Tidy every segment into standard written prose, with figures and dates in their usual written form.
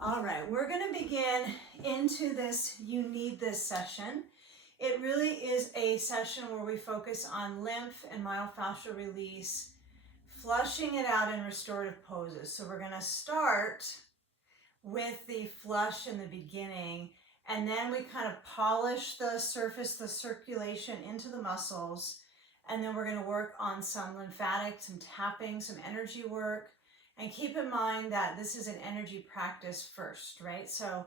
All right, we're going to begin into this You Need This session. It really is a session where we focus on lymph and myofascial release, flushing it out in restorative poses. So we're going to start with the flush in the beginning, and then we kind of polish the surface, the circulation into the muscles, and then we're going to work on some lymphatic, some tapping, some energy work. And keep in mind that this is an energy practice first, right? So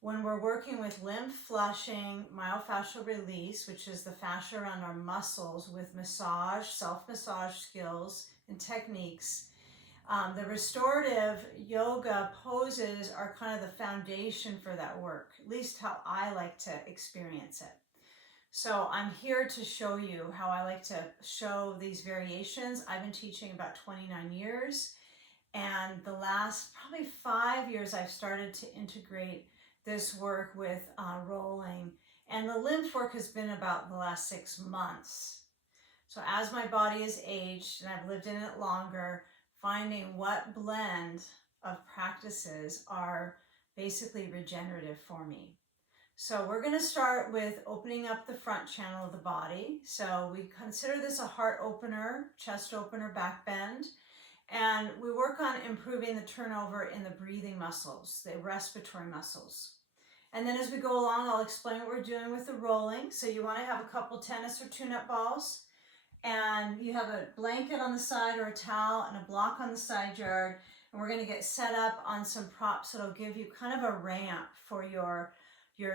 when we're working with lymph flushing, myofascial release, which is the fascia around our muscles with massage, self-massage skills and techniques, the restorative yoga poses are kind of the foundation for that work, at least how I like to experience it. So I'm here to show you how I like to show these variations. I've been teaching about 29 years. And the last probably 5 years, I've started to integrate this work with rolling. And the lymph work has been about the last 6 months. So as my body has aged and I've lived in it longer, finding what blend of practices are basically regenerative for me. So we're going to start with opening up the front channel of the body. So we consider this a heart opener, chest opener, back bend. And we work on improving the turnover in the breathing muscles, the respiratory muscles. And then as we go along, I'll explain what we're doing with the rolling. So you want to have a couple tennis or tune-up balls, and you have a blanket on the side or a towel and a block on the side yard. And we're going to get set up on some props that'll give you kind of a ramp for your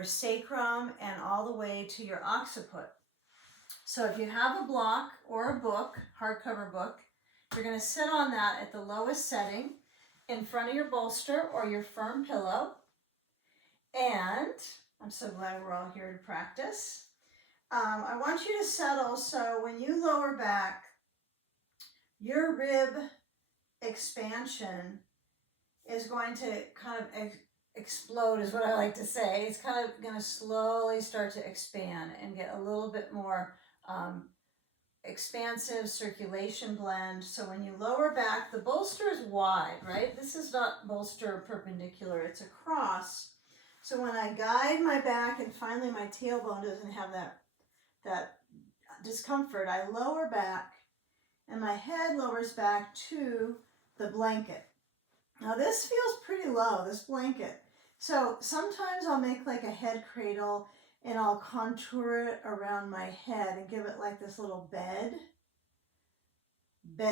sacrum and all the way to your occiput. So if you have a block or a book, hardcover book, you're going to sit on that at the lowest setting in front of your bolster or your firm pillow. And I'm so glad we're all here to practice. I want you to settle so when you lower back, your rib expansion is going to kind of explode, is what I like to say. It's kind of going to slowly start to expand and get a little bit more expansive circulation blend. So when you lower back, the bolster is wide, right? This is not bolster perpendicular, it's across. So when I guide my back and finally my tailbone doesn't have that discomfort, I lower back and my head lowers back to the blanket. Now this feels pretty low, this blanket. So sometimes I'll make like a head cradle and I'll contour it around my head and give it like this little bed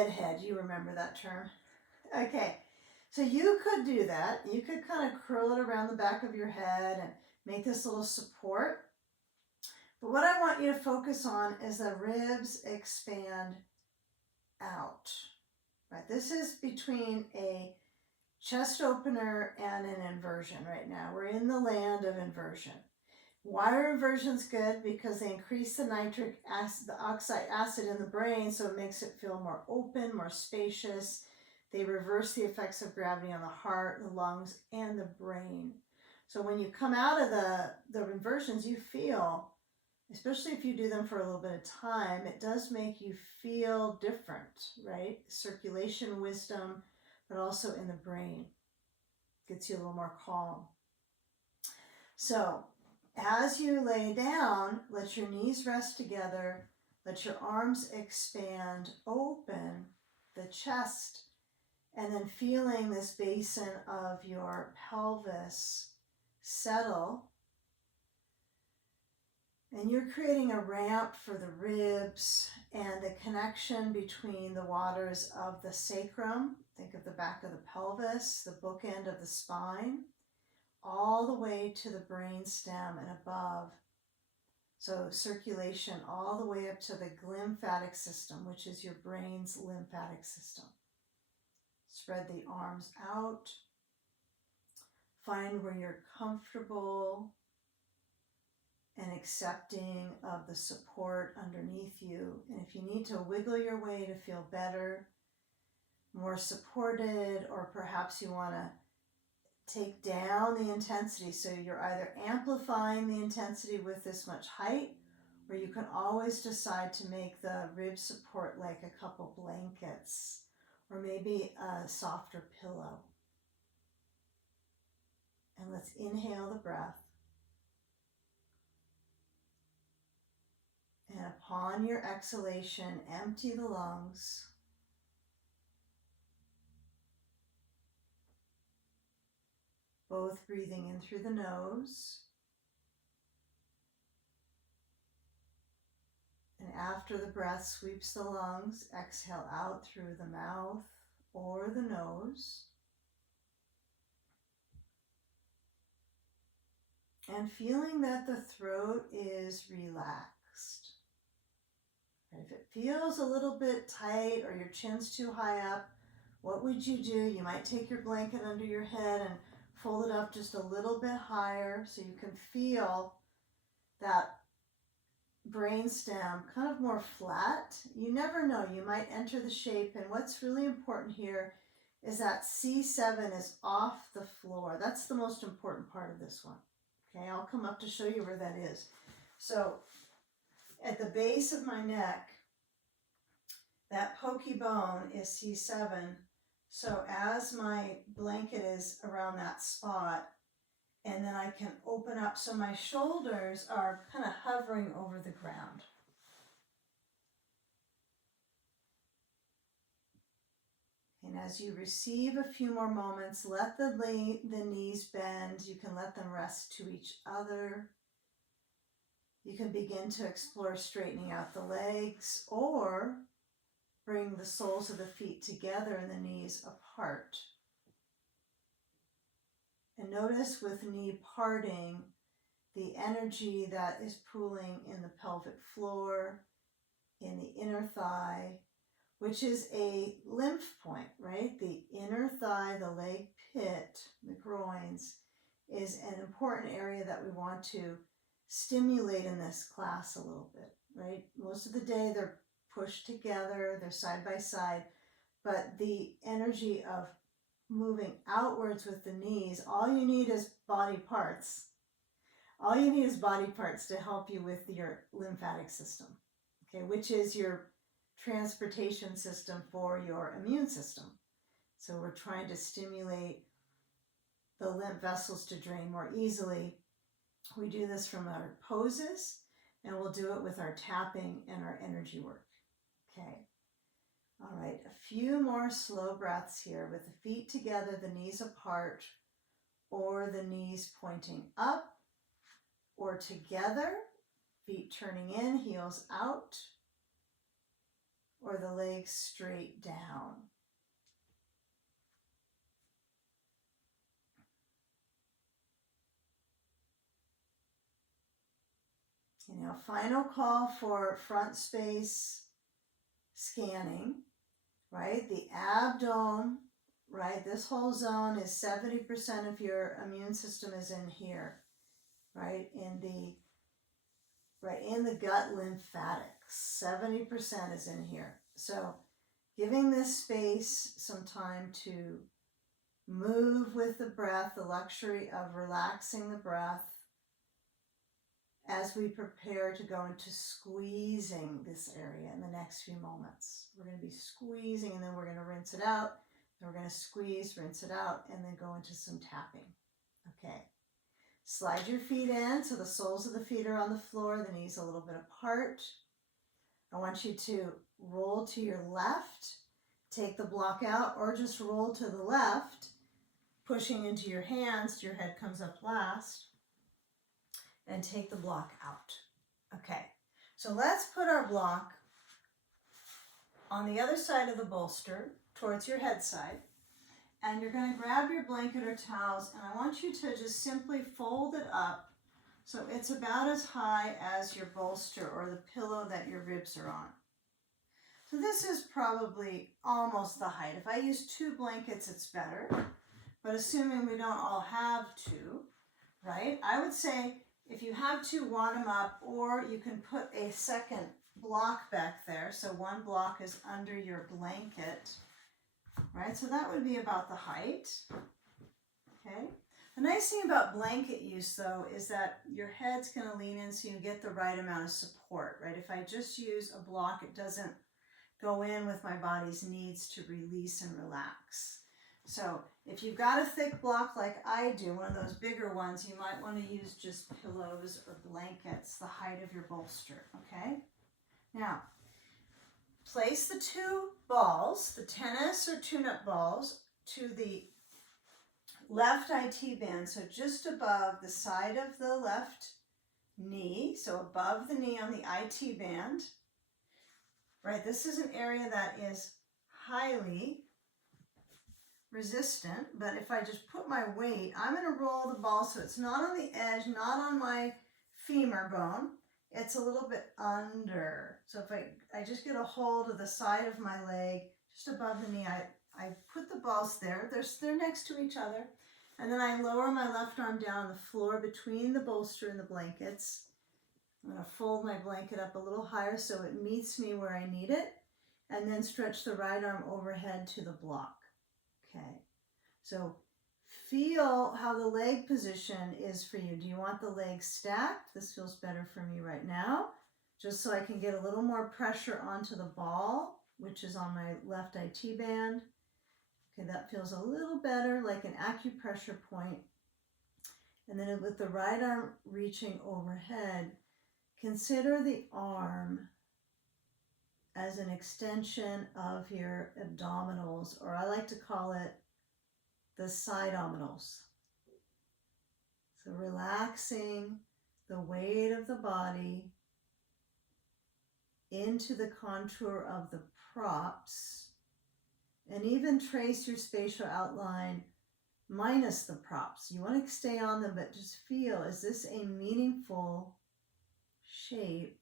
head. You remember that term? Okay, so you could do that. You could kind of curl it around the back of your head and make this little support. But what I want you to focus on is the ribs expand out. Right, this is between a chest opener and an inversion right now. We're in the land of inversion. Why are inversions good? Because they increase the nitric acid, the oxide acid in the brain, so it makes it feel more open, more spacious. They reverse the effects of gravity on the heart, the lungs, and the brain. So when you come out of the inversions, you feel, especially if you do them for a little bit of time, it does make you feel different, right? Circulation, wisdom, but also in the brain. Gets you a little more calm. So as you lay down, let your knees rest together, let your arms expand, open the chest, and then feeling this basin of your pelvis settle. And you're creating a ramp for the ribs and the connection between the waters of the sacrum. Think of the back of the pelvis, the bookend of the spine, all the way to the brain stem and above. So circulation all the way up to the lymphatic system, which is your brain's lymphatic system. Spread the arms out. Find where you're comfortable and accepting of the support underneath you. And if you need to wiggle your way to feel better, more supported, or perhaps you want to take down the intensity, so you're either amplifying the intensity with this much height, or you can always decide to make the rib support like a couple blankets or maybe a softer pillow. let's inhale the breath. And upon your exhalation, empty the lungs. Both breathing in through the nose. And after the breath sweeps the lungs, exhale out through the mouth or the nose. And feeling that the throat is relaxed. If it feels a little bit tight or your chin's too high up, what would you do? You might take your blanket under your head and fold it up just a little bit higher so you can feel that brainstem kind of more flat. You never know, you might enter the shape, and what's really important here is that C7 is off the floor. That's the most important part of this one. Okay, I'll come up to show you where that is. So at the base of my neck, that pokey bone is C7. So as my blanket is around that spot, and then I can open up so my shoulders are kind of hovering over the ground. And as you receive a few more moments, let the knees bend. You can let them rest to each other. You can begin to explore straightening out the legs or bring the soles of the feet together and the knees apart. And notice with knee parting, the energy that is pooling in the pelvic floor, in the inner thigh, which is a lymph point, right? The inner thigh, the leg pit, the groins, is an important area that we want to stimulate in this class a little bit, right? Most of the day they're pushed together, they're side by side, but the energy of moving outwards with the knees, all you need is body parts. All you need is body parts to help you with your lymphatic system, okay, which is your transportation system for your immune system. So we're trying to stimulate the lymph vessels to drain more easily. We do this from our poses, and we'll do it with our tapping and our energy work. Okay. All right, a few more slow breaths here with the feet together, the knees apart, or the knees pointing up, or together, feet turning in, heels out, or the legs straight down. You know, final call for front space scanning, right? The abdomen, right? This whole zone is 70% of your immune system is in here, right? In the gut lymphatics, 70% is in here. So giving this space some time to move with the breath, the luxury of relaxing the breath as we prepare to go into squeezing this area in the next few moments. We're going to be squeezing, and then we're going to rinse it out. Then we're going to squeeze, rinse it out, and then go into some tapping. Okay. Slide your feet in so the soles of the feet are on the floor, the knees a little bit apart. I want you to roll to your left, take the block out, or just roll to the left, pushing into your hands, your head comes up last, and take the block out. Okay, so let's put our block on the other side of the bolster towards your head side. And you're going to grab your blanket or towels, and I want you to just simply fold it up so it's about as high as your bolster or the pillow that your ribs are on. So this is probably almost the height. If I use 2 blankets, it's better. But assuming we don't all have 2, right? I would say if you have 2, wad them up, or you can put a second block back there. So one block is under your blanket. Right, so that would be about the height. Okay. The nice thing about blanket use, though, is that your head's going to lean in so you get the right amount of support, right? If I just use a block, it doesn't go in with my body's needs to release and relax. So If you've got a thick block like I do, one of those bigger ones, you might want to use just pillows or blankets, the height of your bolster, okay? Now, place the two balls, the tennis or tune-up balls, to the left IT band, so just above the side of the left knee, so above the knee on the IT band, right? This is an area that is highly resistant, but if I just put my weight, I'm going to roll the ball so it's not on the edge, not on my femur bone. It's a little bit under. So if I just get a hold of the side of my leg, just above the knee, I put the balls there. They're next to each other. And then I lower my left arm down on the floor between the bolster and the blankets. I'm going to fold my blanket up a little higher so it meets me where I need it. And then stretch the right arm overhead to the block. Okay, so feel how the leg position is for you. Do you want the legs stacked? This feels better for me right now, just so I can get a little more pressure onto the ball, which is on my left IT band. Okay, that feels a little better, like an acupressure point. And then with the right arm reaching overhead, consider the arm as an extension of your abdominals, or I like to call it the sideominals. So relaxing the weight of the body into the contour of the props, and even trace your spatial outline minus the props. You want to stay on them, but just feel, is this a meaningful shape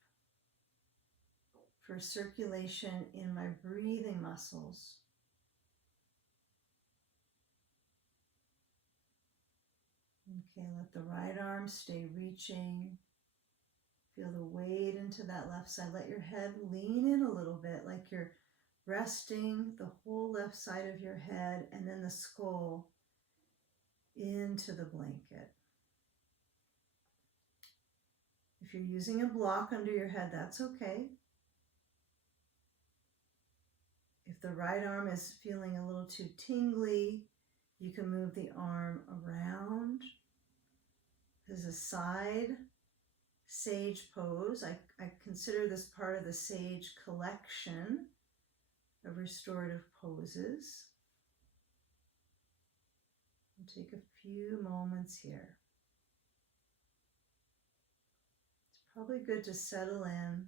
for circulation in my breathing muscles? Okay, let the right arm stay reaching. Feel the weight into that left side. Let your head lean in a little bit, like you're resting the whole left side of your head, and then the skull into the blanket. If you're using a block under your head, that's okay. If the right arm is feeling a little too tingly, you can move the arm around. There's a side sage pose. I consider this part of the sage collection of restorative poses. We'll take a few moments here. It's probably good to settle in.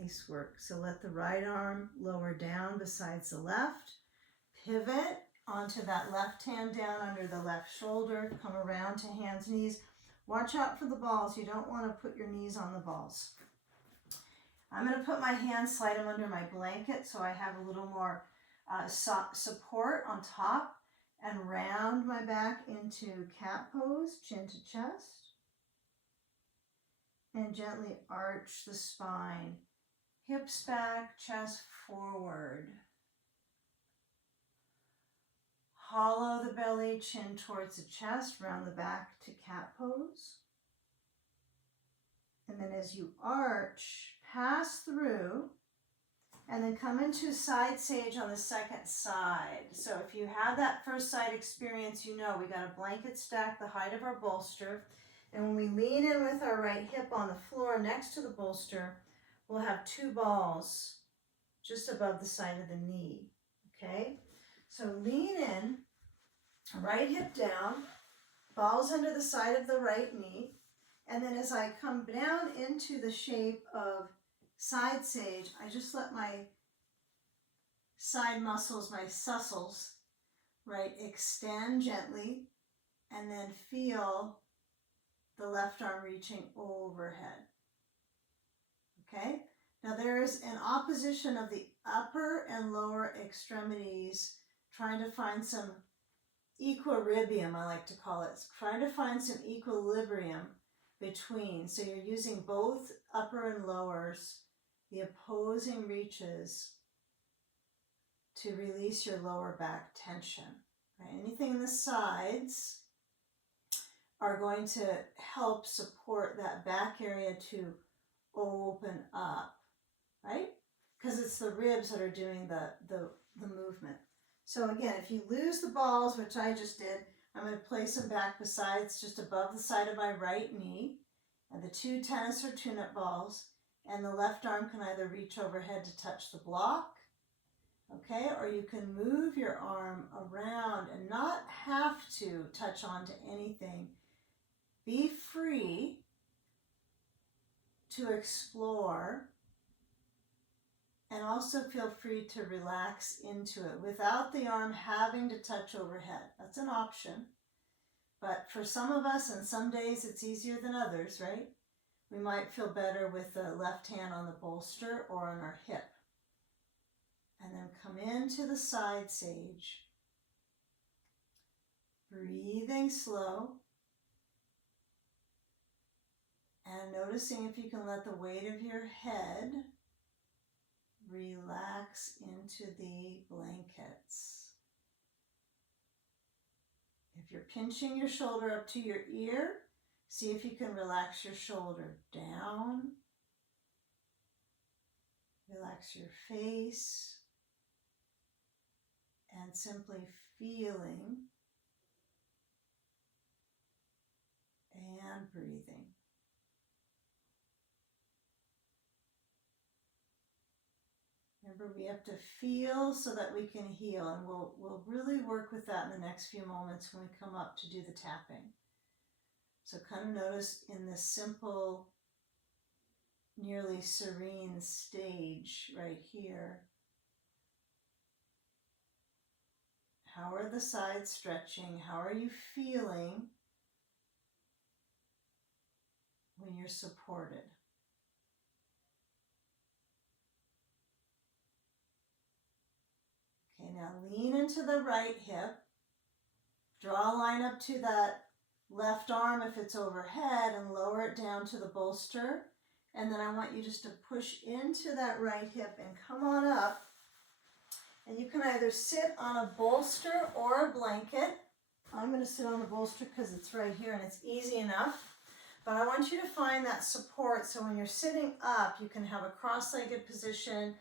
Nice work. So let the right arm lower down besides the left. Pivot onto that left hand down under the left shoulder. Come around to hands, knees. Watch out for the balls. You don't want to put your knees on the balls. I'm going to put my hands, slide them under my blanket so I have a little more support on top, and round my back into cat pose, chin to chest. And gently arch the spine. Hips back, chest forward. Hollow the belly, chin towards the chest, round the back to cat pose. And then as you arch, pass through, and then come into side sage on the second side. So if you have that first side experience, you know we got a blanket stack the height of our bolster. And when we lean in with our right hip on the floor next to the bolster, we'll have two balls just above the side of the knee, okay? So lean in, right hip down, balls under the side of the right knee, and then as I come down into the shape of side sage, I just let my side muscles, my sussels, right, extend gently, and then feel the left arm reaching overhead. Okay? Now there is an opposition of the upper and lower extremities, trying to find some equilibrium, I like to call it. Trying to find some equilibrium between. So you're using both upper and lowers the opposing reaches to release your lower back tension. Right? Anything in the sides are going to help support that back area to open up, right? Because it's the ribs that are doing the movement. So again, if you lose the balls, which I just did, I'm going to place them back besides just above the side of my right knee, and the 2 tennis or tune-up balls, and the left arm can either reach overhead to touch the block, okay, or you can move your arm around and not have to touch onto anything. Be free to explore and also feel free to relax into it without the arm having to touch overhead. That's an option. But for some of us, and some days it's easier than others, right? We might feel better with the left hand on the bolster or on our hip. And then come into the side sage. Breathing slow. And noticing if you can let the weight of your head relax into the blankets. If you're pinching your shoulder up to your ear, see if you can relax your shoulder down. Relax your face. And simply feeling and breathing. Remember, we have to feel so that we can heal, and we'll really work with that in the next few moments when we come up to do the tapping. So kind of notice in this simple, nearly serene stage right here, how are the sides stretching? How are you feeling when you're supported? Okay, now lean into the right hip. Draw a line up to that left arm if it's overhead and lower it down to the bolster. And then I want you just to push into that right hip and come on up. And you can either sit on a bolster or a blanket. I'm going to sit on the bolster because it's right here and it's easy enough. But I want you to find that support so when you're sitting up, you can have a cross-legged position.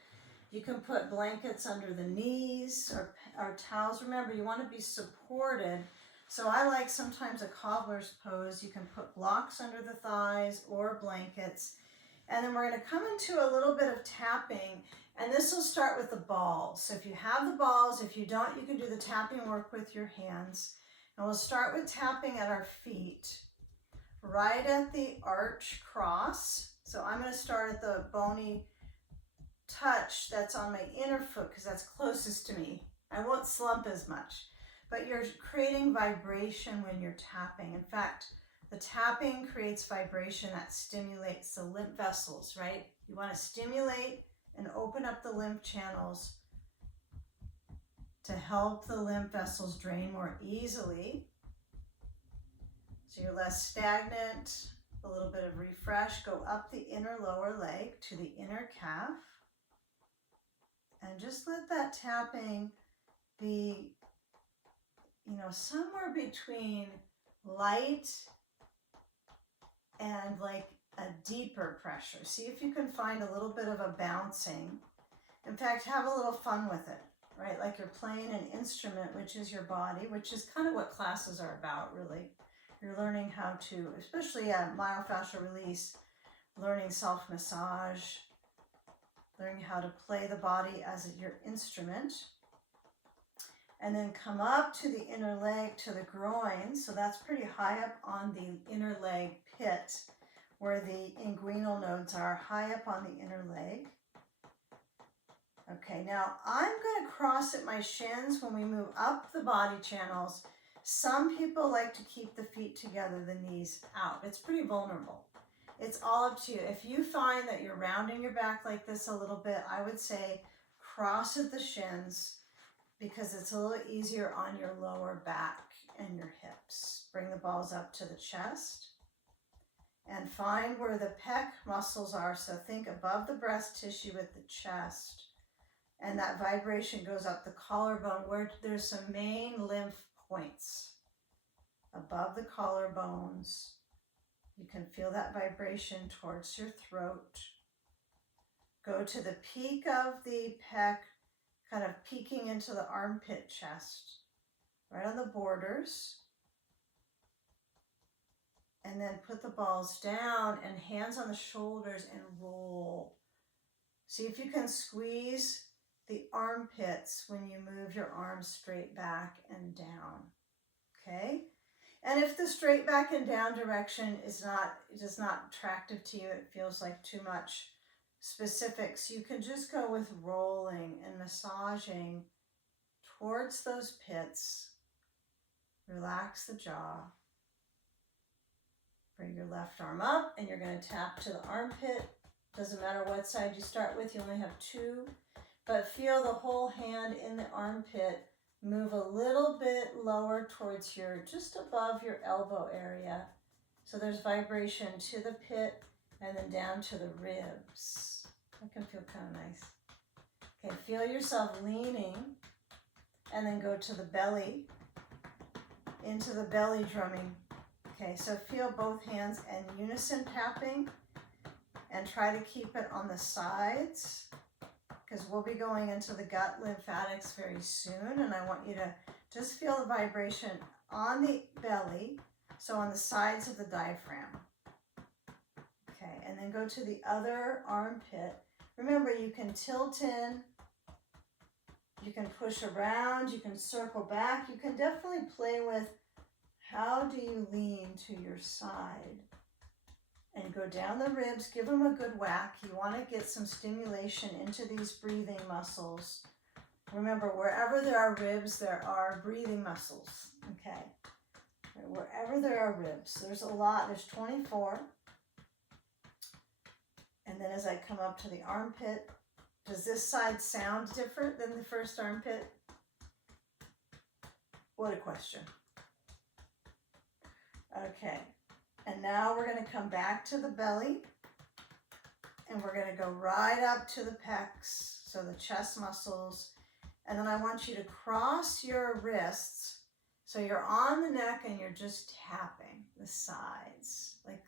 You can put blankets under the knees or towels. Remember, you want to be supported. So I like sometimes a cobbler's pose. You can put blocks under the thighs or blankets. And then we're going to come into a little bit of tapping. And this will start with the balls. So if you have the balls, if you don't, you can do the tapping work with your hands. And we'll start with tapping at our feet, right at the arch cross. So I'm going to start at the bony touch that's on my inner foot because that's closest to me. I won't slump as much, but you're creating vibration when you're tapping. In fact, the tapping creates vibration that stimulates the lymph vessels, right? You want to stimulate and open up the lymph channels to help the lymph vessels drain more easily. So you're less stagnant, a little bit of refresh. Go up the inner lower leg to the inner calf. And just let that tapping be, somewhere between light and like a deeper pressure. See if you can find a little bit of a bouncing. In fact, have a little fun with it, right? Like you're playing an instrument, which is your body, which is kind of what classes are about, really. You're learning how to, especially myofascial release, learning self-massage, learning how to play the body as your instrument. And then come up to the inner leg, to the groin. So that's pretty high up on the inner leg pit where the inguinal nodes are, high up on the inner leg. Okay, now I'm going to cross at my shins when we move up the body channels. Some people like to keep the feet together, the knees out. It's pretty vulnerable. It's all up to you. If you find that you're rounding your back like this a little bit, I would say cross at the shins because it's a little easier on your lower back and your hips. Bring the balls up to the chest and find where the pec muscles are. So think above the breast tissue at the chest, and that vibration goes up the collarbone where there's some main lymph points above the collarbones. You can feel that vibration towards your throat. Go to the peak of the pec, kind of peeking into the armpit chest, right on the borders. And then put the balls down and hands on the shoulders and roll. See if you can squeeze the armpits when you move your arms straight back and down. Okay? And if the straight back and down direction is not attractive to you, it feels like too much specifics, you can just go with rolling and massaging towards those pits. Relax the jaw. Bring your left arm up and you're going to tap to the armpit. Doesn't matter what side you start with, you only have two, but feel the whole hand in the armpit move a little bit lower towards just above your elbow area. So there's vibration to the pit and then down to the ribs. That can feel kind of nice. Okay, feel yourself leaning and then go to the belly, into the belly drumming. Okay, so feel both hands in unison tapping and try to keep it on the sides because we'll be going into the gut lymphatics very soon, and I want you to just feel the vibration on the belly, so on the sides of the diaphragm. Okay, and then go to the other armpit. Remember, you can tilt in, you can push around, you can circle back, you can definitely play with how do you lean to your side and go down the ribs, give them a good whack. You want to get some stimulation into these breathing muscles. Remember, wherever there are ribs, there are breathing muscles, okay? Wherever there are ribs, there's a lot, there's 24. And then as I come up to the armpit, does this side sound different than the first armpit? What a question. Okay, and now we're going to come back to the belly, and we're going to go right up to the pecs, so the chest muscles, and then I want you to cross your wrists, so you're on the neck and you're just tapping the sides, like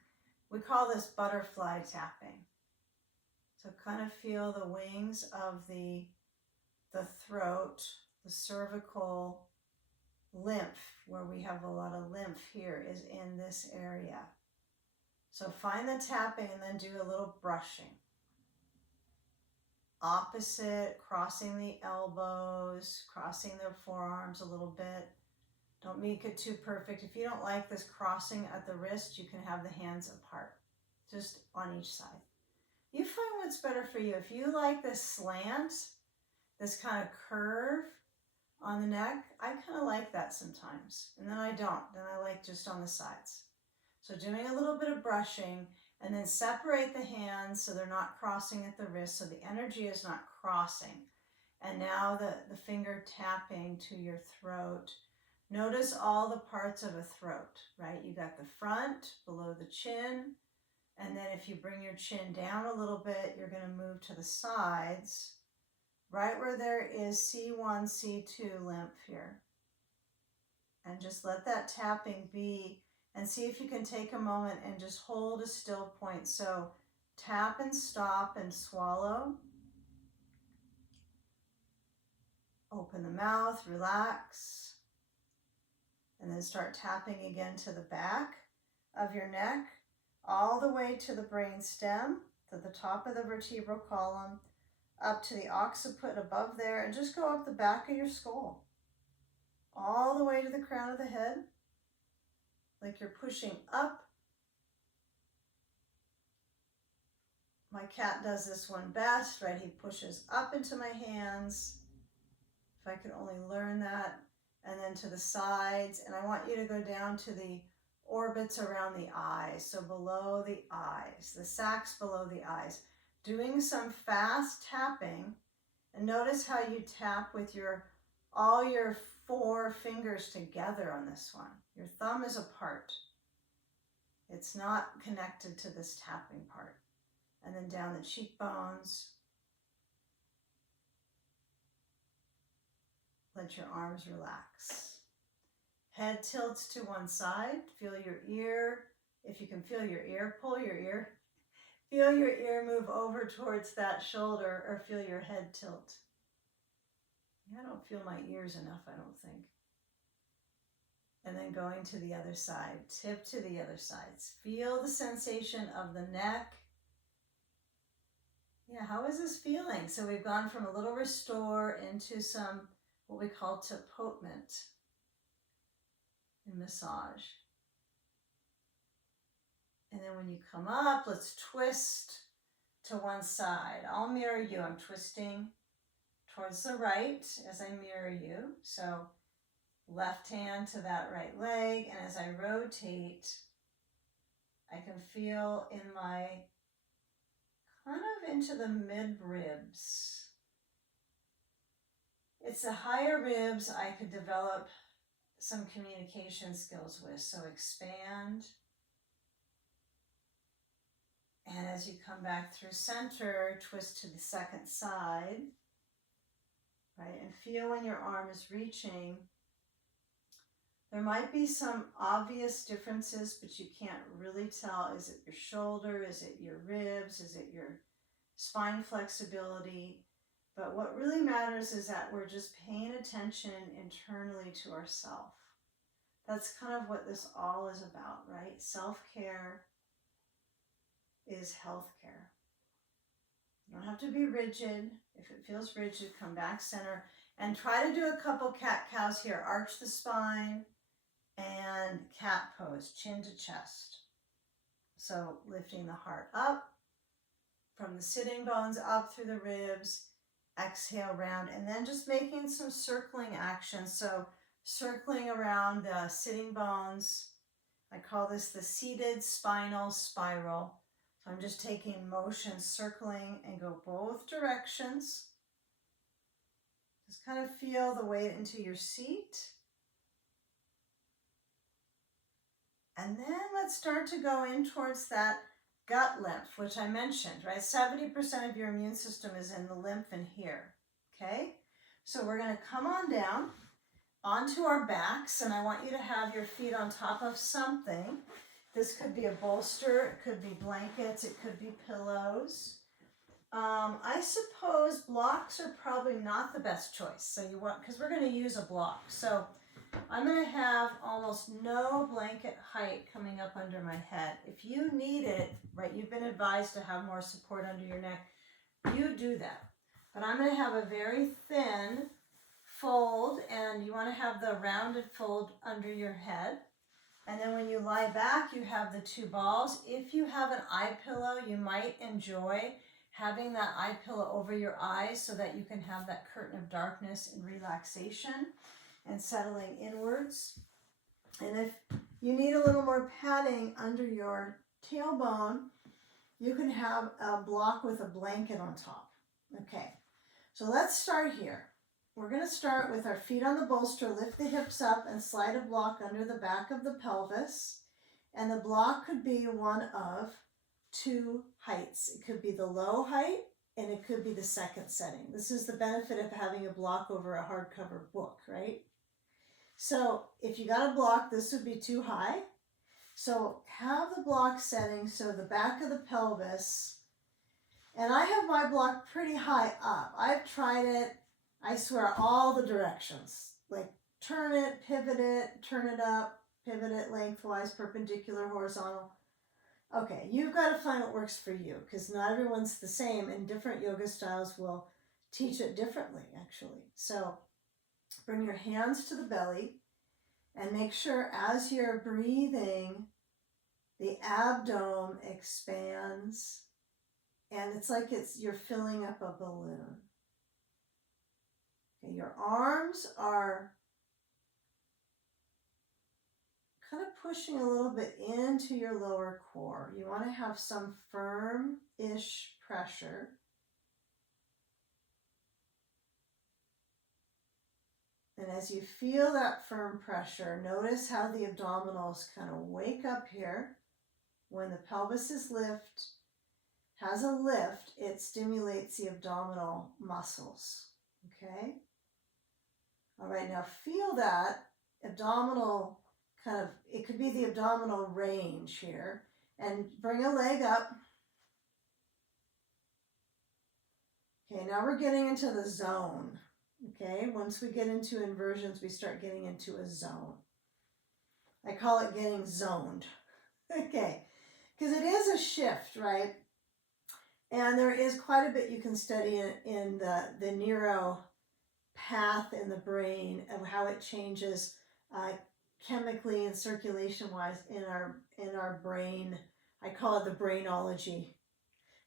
we call this butterfly tapping. So kind of feel the wings of the throat, the cervical lymph, where we have a lot of lymph here, is in this area. So find the tapping and then do a little brushing. Opposite, crossing the elbows, crossing the forearms a little bit. Don't make it too perfect. If you don't like this crossing at the wrist, you can have the hands apart, just on each side. You find what's better for you. If you like this slant, this kind of curve on the neck, I kind of like that sometimes. And then I don't. Then I like just on the sides. So doing a little bit of brushing and then separate the hands so they're not crossing at the wrist, so the energy is not crossing. And now the finger tapping to your throat. Notice all the parts of a throat, right? You got the front, below the chin, and then if you bring your chin down a little bit, you're going to move to the sides, right where there is C1, C2 lymph here. And just let that tapping be, and see if you can take a moment and just hold a still point. So tap and stop and swallow. Open the mouth, relax. And then start tapping again to the back of your neck, all the way to the brain stem, to the top of the vertebral column, up to the occiput above there, and just go up the back of your skull, all the way to the crown of the head, like you're pushing up. My cat does this one best, right? He pushes up into my hands. If I could only learn that. And then to the sides, and I want you to go down to the orbits around the eyes, so below the eyes, the sacs below the eyes, doing some fast tapping. And notice how you tap with all your 4 fingers together on this one. Your thumb is apart. It's not connected to this tapping part. And then down the cheekbones. Let your arms relax. Head tilts to one side. Feel your ear. If you can feel your ear, pull your ear. Feel your ear move over towards that shoulder, or feel your head tilt. I don't feel my ears enough, I don't think. And then going to the other side, tip to the other sides. Feel the sensation of the neck. Yeah, how is this feeling? So we've gone from a little restore into some what we call tapotement in massage. And then when you come up, let's twist to one side. I'll mirror you. I'm twisting towards the right as I mirror you. So left hand to that right leg. And as I rotate, I can feel in my, kind of into the mid ribs. It's the higher ribs I could develop some communication skills with. So expand. And as you come back through center, twist to the second side, right? And feel when your arm is reaching. There might be some obvious differences, but you can't really tell. Is it your shoulder? Is it your ribs? Is it your spine flexibility? But what really matters is that we're just paying attention internally to ourselves. That's kind of what this all is about, right? Self-care is healthcare. You don't have to be rigid. If it feels rigid, come back center and try to do a couple cat-cows here. Arch the spine and cat pose, chin to chest. So lifting the heart up from the sitting bones up through the ribs. Exhale round, and then just making some circling actions. So circling around the sitting bones. I call this the seated spinal spiral. So I'm just taking motion, circling, and go both directions. Just kind of feel the weight into your seat. And then let's start to go in towards that gut lymph, which I mentioned, right? 70% of your immune system is in the lymph in here, okay? So we're going to come on down onto our backs, and I want you to have your feet on top of something. This could be a bolster, it could be blankets, it could be pillows. I suppose blocks are probably not the best choice. So you want, because we're going to use a block. So I'm going to have almost no blanket height coming up under my head. If you need it, right, you've been advised to have more support under your neck, you do that. But I'm going to have a very thin fold, and you want to have the rounded fold under your head. And then when you lie back, you have the two balls. If you have an eye pillow, you might enjoy having that eye pillow over your eyes so that you can have that curtain of darkness and relaxation and settling inwards. And if you need a little more padding under your tailbone, you can have a block with a blanket on top. Okay, so let's start here. We're going to start with our feet on the bolster, lift the hips up and slide a block under the back of the pelvis. And the block could be one of two heights. It could be the low height and it could be the second setting. This is the benefit of having a block over a hardcover book, right? So if you got a block, this would be too high. So have the block setting so the back of the pelvis, and I have my block pretty high up. I've tried it, I swear, all the directions. Like turn it, pivot it, turn it up, pivot it lengthwise, perpendicular, horizontal. Okay, you've got to find what works for you because not everyone's the same and different yoga styles will teach it differently actually. So bring your hands to the belly and make sure as you're breathing, the abdomen expands and it's like you're filling up a balloon. Okay, your arms are kind of pushing a little bit into your lower core. You want to have some firm-ish pressure. And as you feel that firm pressure, notice how the abdominals kind of wake up here. When the pelvis is has a lift, it stimulates the abdominal muscles. Okay? All right, now feel that abdominal kind of, it could be the abdominal range here. And bring a leg up. Okay, now we're getting into the zone. Okay, once we get into inversions, we start getting into a zone. I call it getting zoned. Okay, because it is a shift, right? And there is quite a bit you can study in the neuro path in the brain of how it changes chemically and circulation wise in our brain. I call it the brainology,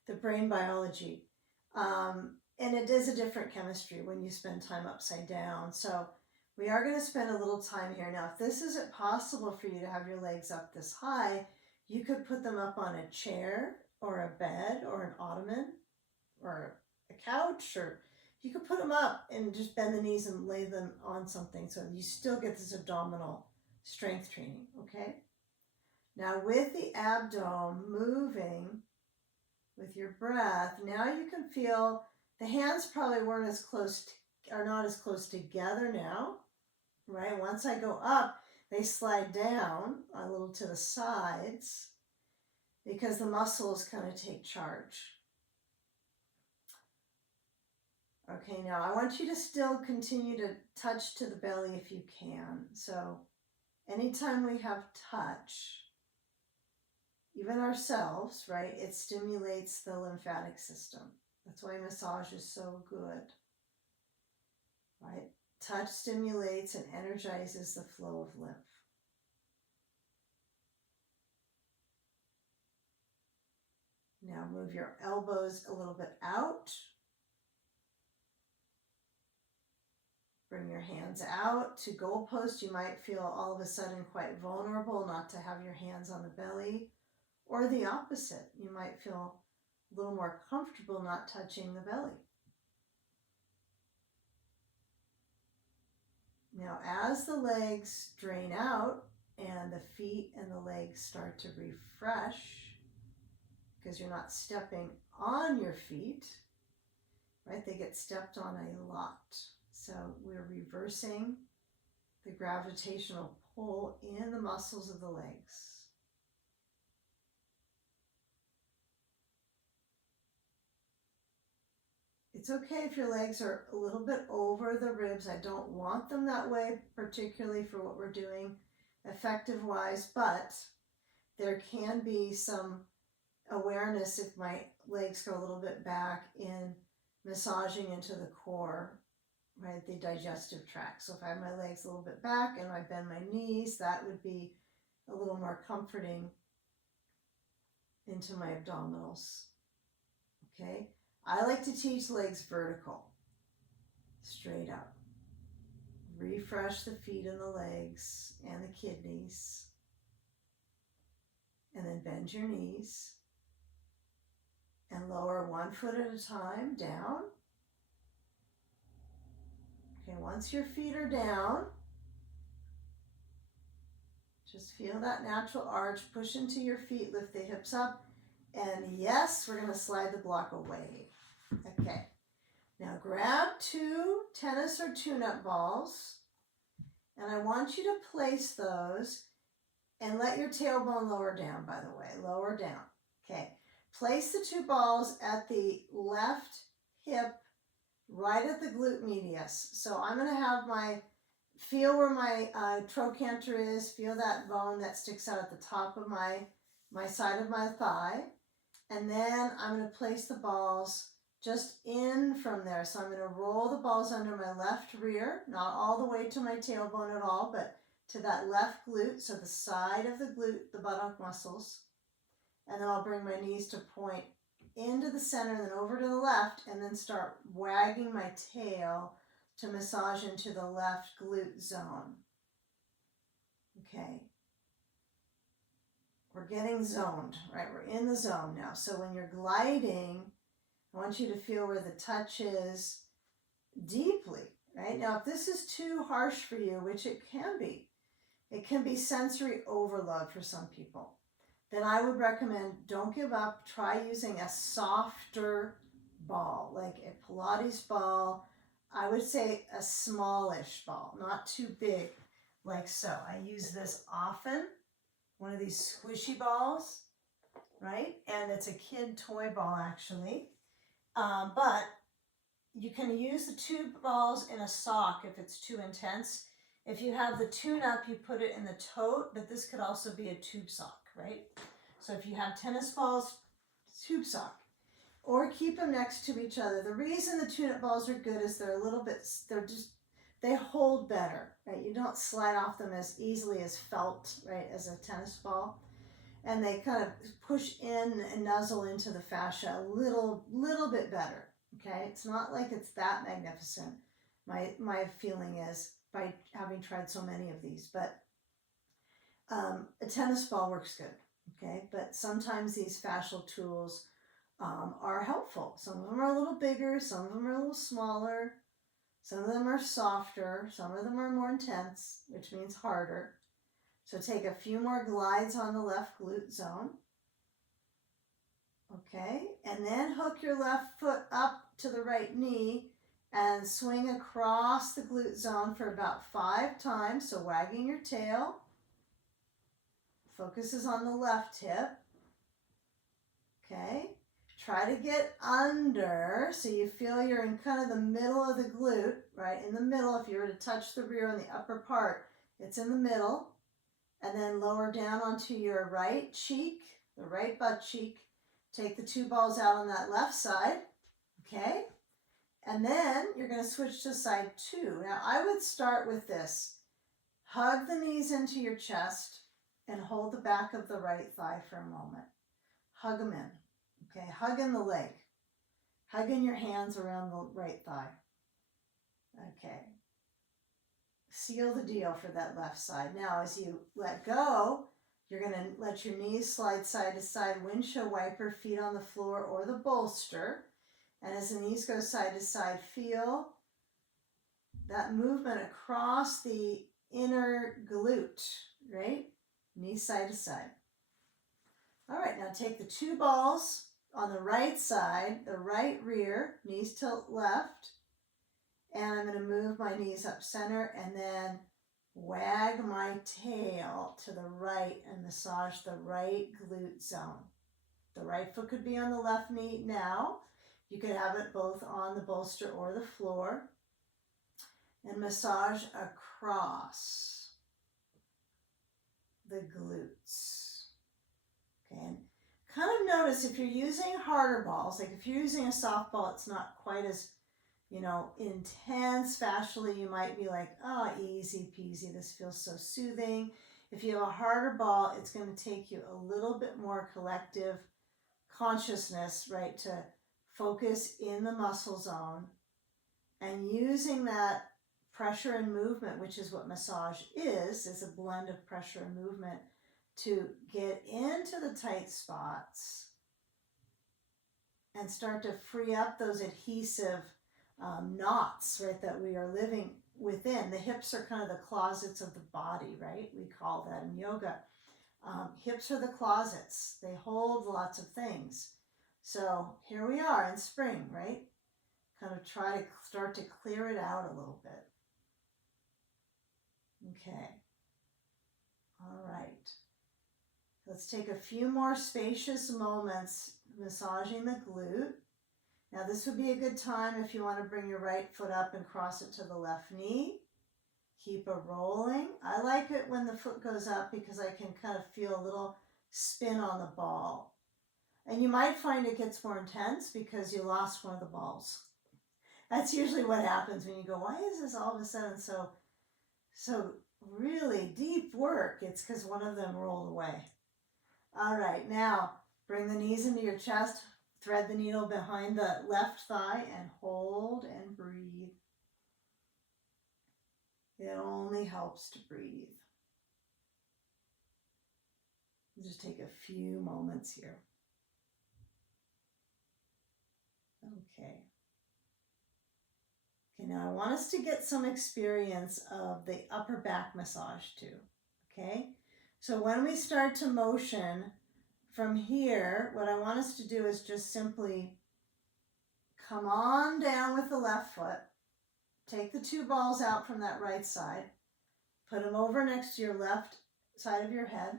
the brain biology. And it is a different chemistry when you spend time upside down. So we are going to spend a little time here. Now, if this isn't possible for you to have your legs up this high, you could put them up on a chair or a bed or an ottoman or a couch, or you could put them up and just bend the knees and lay them on something so you still get this abdominal strength training, okay? Now with the abdomen moving with your breath, now you can feel the hands probably weren't as close, are not as close together now, right? Once I go up, they slide down a little to the sides because the muscles kind of take charge. Okay, now I want you to still continue to touch to the belly if you can. So anytime we have touch, even ourselves, right, it stimulates the lymphatic system. That's why massage is so good, right? Touch stimulates and energizes the flow of lymph. Now move your elbows a little bit out. Bring your hands out to goalpost. You might feel all of a sudden quite vulnerable not to have your hands on the belly, or the opposite. You might feel a little more comfortable not touching the belly. Now, as the legs drain out and the feet and the legs start to refresh, because you're not stepping on your feet, right? They get stepped on a lot. So we're reversing the gravitational pull in the muscles of the legs. It's okay if your legs are a little bit over the ribs. I don't want them that way, particularly for what we're doing effective wise, but there can be some awareness if my legs go a little bit back in massaging into the core, right, the digestive tract. So if I have my legs a little bit back and I bend my knees, that would be a little more comforting into my abdominals. Okay, I like to teach legs vertical, straight up. Refresh the feet and the legs and the kidneys. And then bend your knees and lower 1 foot at a time down. Okay, once your feet are down, just feel that natural arch. Push into your feet, lift the hips up. And yes, we're going to slide the block away. Okay, now grab 2 tennis or tune-up balls. And I want you to place those and let your tailbone lower down, by the way, lower down. Okay, place the 2 balls at the left hip, right at the glute medius. So I'm going to have feel where my trochanter is, feel that bone that sticks out at the top of my side of my thigh. And then I'm going to place the balls just in from there. So I'm going to roll the balls under my left rear, not all the way to my tailbone at all, but to that left glute, so the side of the glute, the buttock muscles. And then I'll bring my knees to point into the center, then over to the left, and then start wagging my tail to massage into the left glute zone. Okay. We're getting zoned, right? We're in the zone now. So when you're gliding, I want you to feel where the touch is deeply, right? Now, if this is too harsh for you, which it can be sensory overload for some people. then I would recommend don't give up. Try using a softer ball, like a Pilates ball. I would say a smallish ball, not too big, like so. I use this often, one of these squishy balls, right? And it's a kid toy ball, actually. But you can use the two balls in a sock if it's too intense. If you have the tune-up, you put it in the tote, but this could also be a tube sock, right? So if you have tennis balls, tube sock. Or keep them next to each other. The reason the tune-up balls are good is they're a little bit, they hold better, right? You don't slide off them as easily as felt, right, as a tennis ball. And they kind of push in and nuzzle into the fascia a little bit better, okay? It's not like it's that magnificent, my feeling is, by having tried so many of these. But a tennis ball works good, okay? But sometimes these fascial tools are helpful. Some of them are a little bigger, some of them are a little smaller, some of them are softer, some of them are more intense, which means harder. So take a few more glides on the left glute zone. Okay, and then hook your left foot up to the right knee and swing across the glute zone for about 5 times. So wagging your tail. Focus is on the left hip. Okay, try to get under so you feel you're in kind of the middle of the glute, right? In the middle. If you were to touch the rear on the upper part, it's in the middle. And then lower down onto your right cheek, the right butt cheek. Take the 2 balls out on that left side, okay? And then you're going to switch to side 2. Now, I would start with this. Hug the knees into your chest and hold the back of the right thigh for a moment. Hug them in, okay? Hug in the leg. Hug in your hands around the right thigh. Okay. Seal the deal for that left side. Now, as you let go, you're going to let your knees slide side to side, windshield wiper, feet on the floor or the bolster. And as the knees go side to side, feel that movement across the inner glute, right? Knees side to side. All right, now take the 2 balls on the right side, the right rear, knees tilt left. And I'm going to move my knees up center and then wag my tail to the right and massage the right glute zone. The right foot could be on the left knee now. You could have it both on the bolster or the floor. And massage across the glutes. Okay, and kind of notice if you're using harder balls, like if you're using a softball, it's not quite as intense fascially. You might be like, oh, easy peasy, this feels so soothing. If you have a harder ball, it's going to take you a little bit more collective consciousness, right, to focus in the muscle zone and using that pressure and movement, which is what massage is a blend of pressure and movement to get into the tight spots and start to free up those adhesive knots, right, that we are living within. The hips are kind of the closets of the body, right? We call that in yoga. Hips are the closets. They hold lots of things. So here we are in spring, right? Kind of try to start to clear it out a little bit. Okay. All right. Let's take a few more spacious moments massaging the glute. Now this would be a good time if you want to bring your right foot up and cross it to the left knee. Keep it rolling. I like it when the foot goes up because I can kind of feel a little spin on the ball. And you might find it gets more intense because you lost one of the balls. That's usually what happens when you go, why is this all of a sudden so really deep work? It's because one of them rolled away. All right, now bring the knees into your chest. Thread the needle behind the left thigh and hold and breathe. It only helps to breathe. Just take a few moments here. Okay. Okay, now I want us to get some experience of the upper back massage too. Okay? So when we start to motion from here, what I want us to do is just simply come on down with the left foot. Take the 2 balls out from that right side. Put them over next to your left side of your head.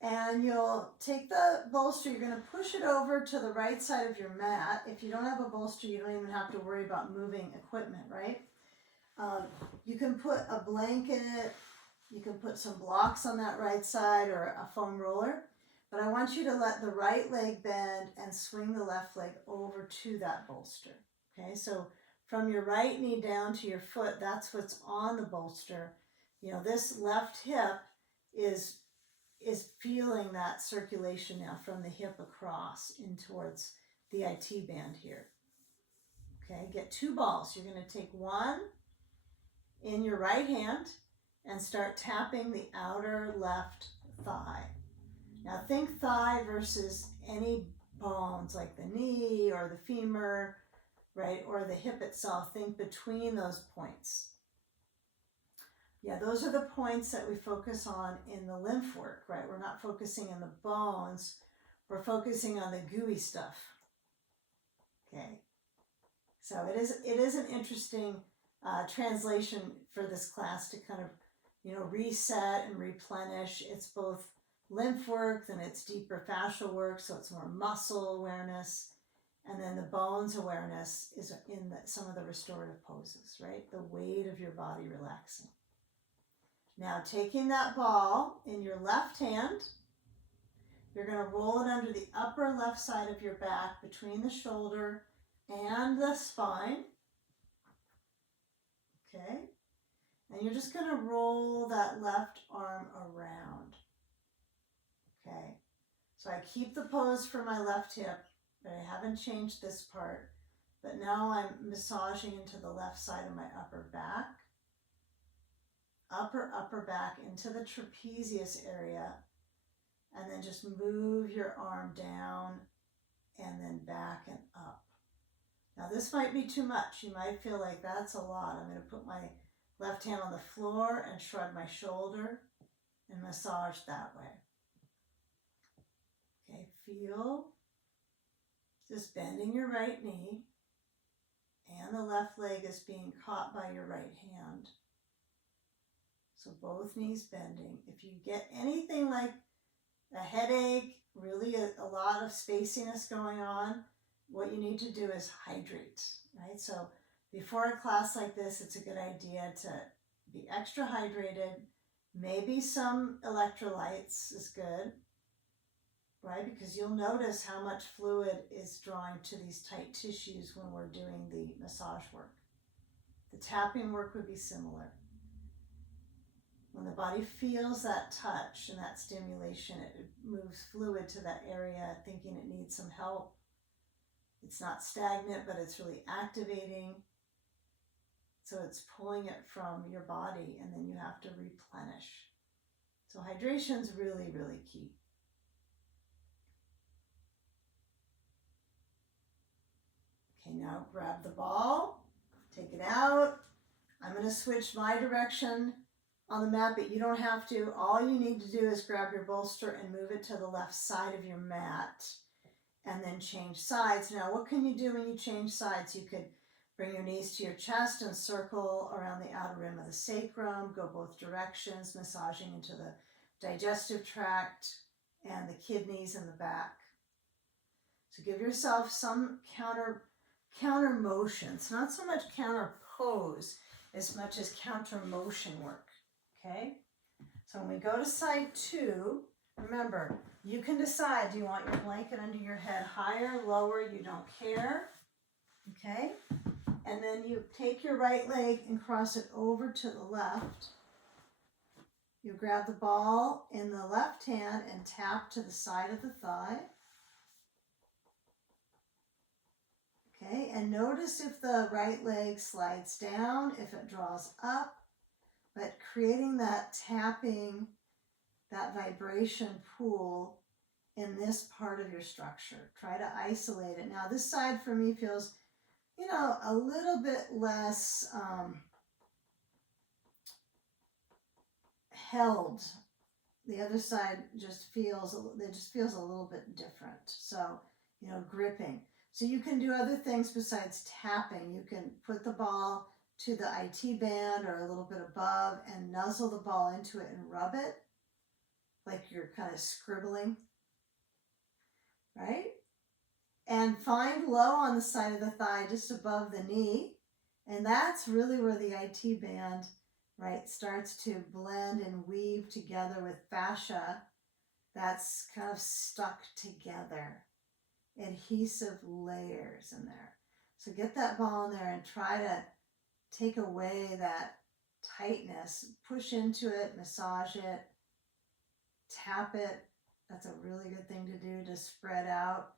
And you'll take the bolster, you're going to push it over to the right side of your mat. If you don't have a bolster, you don't even have to worry about moving equipment, right? You can put a blanket, you can put some blocks on that right side or a foam roller. But I want you to let the right leg bend and swing the left leg over to that bolster. Okay, so from your right knee down to your foot, that's what's on the bolster. You know, this left hip is feeling that circulation now from the hip across in towards the IT band here. Okay, get 2 balls. You're going to take one in your right hand and start tapping the outer left thigh. Now think thigh versus any bones like the knee or the femur, right, or the hip itself. Think between those points. Yeah, those are the points that we focus on in the lymph work, right? We're not focusing on the bones, we're focusing on the gooey stuff. Okay, so it is an interesting translation for this class to kind of, you know, reset and replenish. It's both lymph work, then it's deeper fascial work, so it's more muscle awareness, and then the bones awareness is in some of the restorative poses, right? The weight of your body relaxing. Now taking that ball in your left hand, you're going to roll it under the upper left side of your back between the shoulder and the spine. Okay, and you're just going to roll that left arm around. Okay, so I keep the pose for my left hip, but I haven't changed this part. But now I'm massaging into the left side of my upper back, upper back into the trapezius area, and then just move your arm down and then back and up. Now this might be too much. You might feel like that's a lot. I'm going to put my left hand on the floor and shrug my shoulder and massage that way. Okay, feel just bending your right knee and the left leg is being caught by your right hand. So both knees bending. If you get anything like a headache, really a lot of spaciness going on, what you need to do is hydrate, right? So before a class like this, it's a good idea to be extra hydrated. Maybe some electrolytes is good, right? Because you'll notice how much fluid is drawing to these tight tissues when we're doing the massage work. The tapping work would be similar. When the body feels that touch and that stimulation, it moves fluid to that area thinking it needs some help. It's not stagnant, but it's really activating. So it's pulling it from your body and then you have to replenish. So hydration is really, really key. Okay, now grab the ball, take it out. I'm going to switch my direction on the mat, but you don't have to. All you need to do is grab your bolster and move it to the left side of your mat and then change sides. Now, what can you do when you change sides? You could bring your knees to your chest and circle around the outer rim of the sacrum, go both directions, massaging into the digestive tract and the kidneys and the back. So give yourself some counter motions, not so much counter pose as much as counter motion work. Okay, so when we go to side 2, remember, you can decide, do you want your blanket under your head higher, lower, you don't care. Okay, and then you take your right leg and cross it over to the left. You grab the ball in the left hand and tap to the side of the thigh. Okay, and notice if the right leg slides down, if it draws up, but creating that tapping, that vibration pool in this part of your structure. Try to isolate it. Now this side for me feels, you know, a little bit less held, the other side just feels a little bit different. So, gripping. So you can do other things besides tapping. You can put the ball to the IT band or a little bit above and nuzzle the ball into it and rub it like you're kind of scribbling, right? And find low on the side of the thigh just above the knee. And that's really where the IT band, right, starts to blend and weave together with fascia that's kind of stuck together. Adhesive layers in there. So get that ball in there and try to take away that tightness. Push into it, massage it, tap it. That's a really good thing to do to spread out,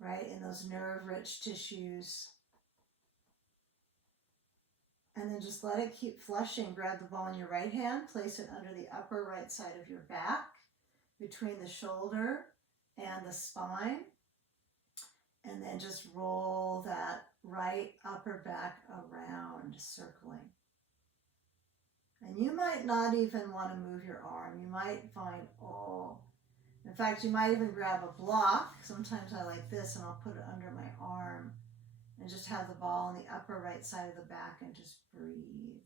right, in those nerve-rich tissues. And then just let it keep flushing. Grab the ball in your right hand, place it under the upper right side of your back, between the shoulder and the spine. And then just roll that right upper back around, circling. And you might not even want to move your arm. You might find, in fact, you might even grab a block. Sometimes I like this, and I'll put it under my arm and just have the ball on the upper right side of the back and just breathe.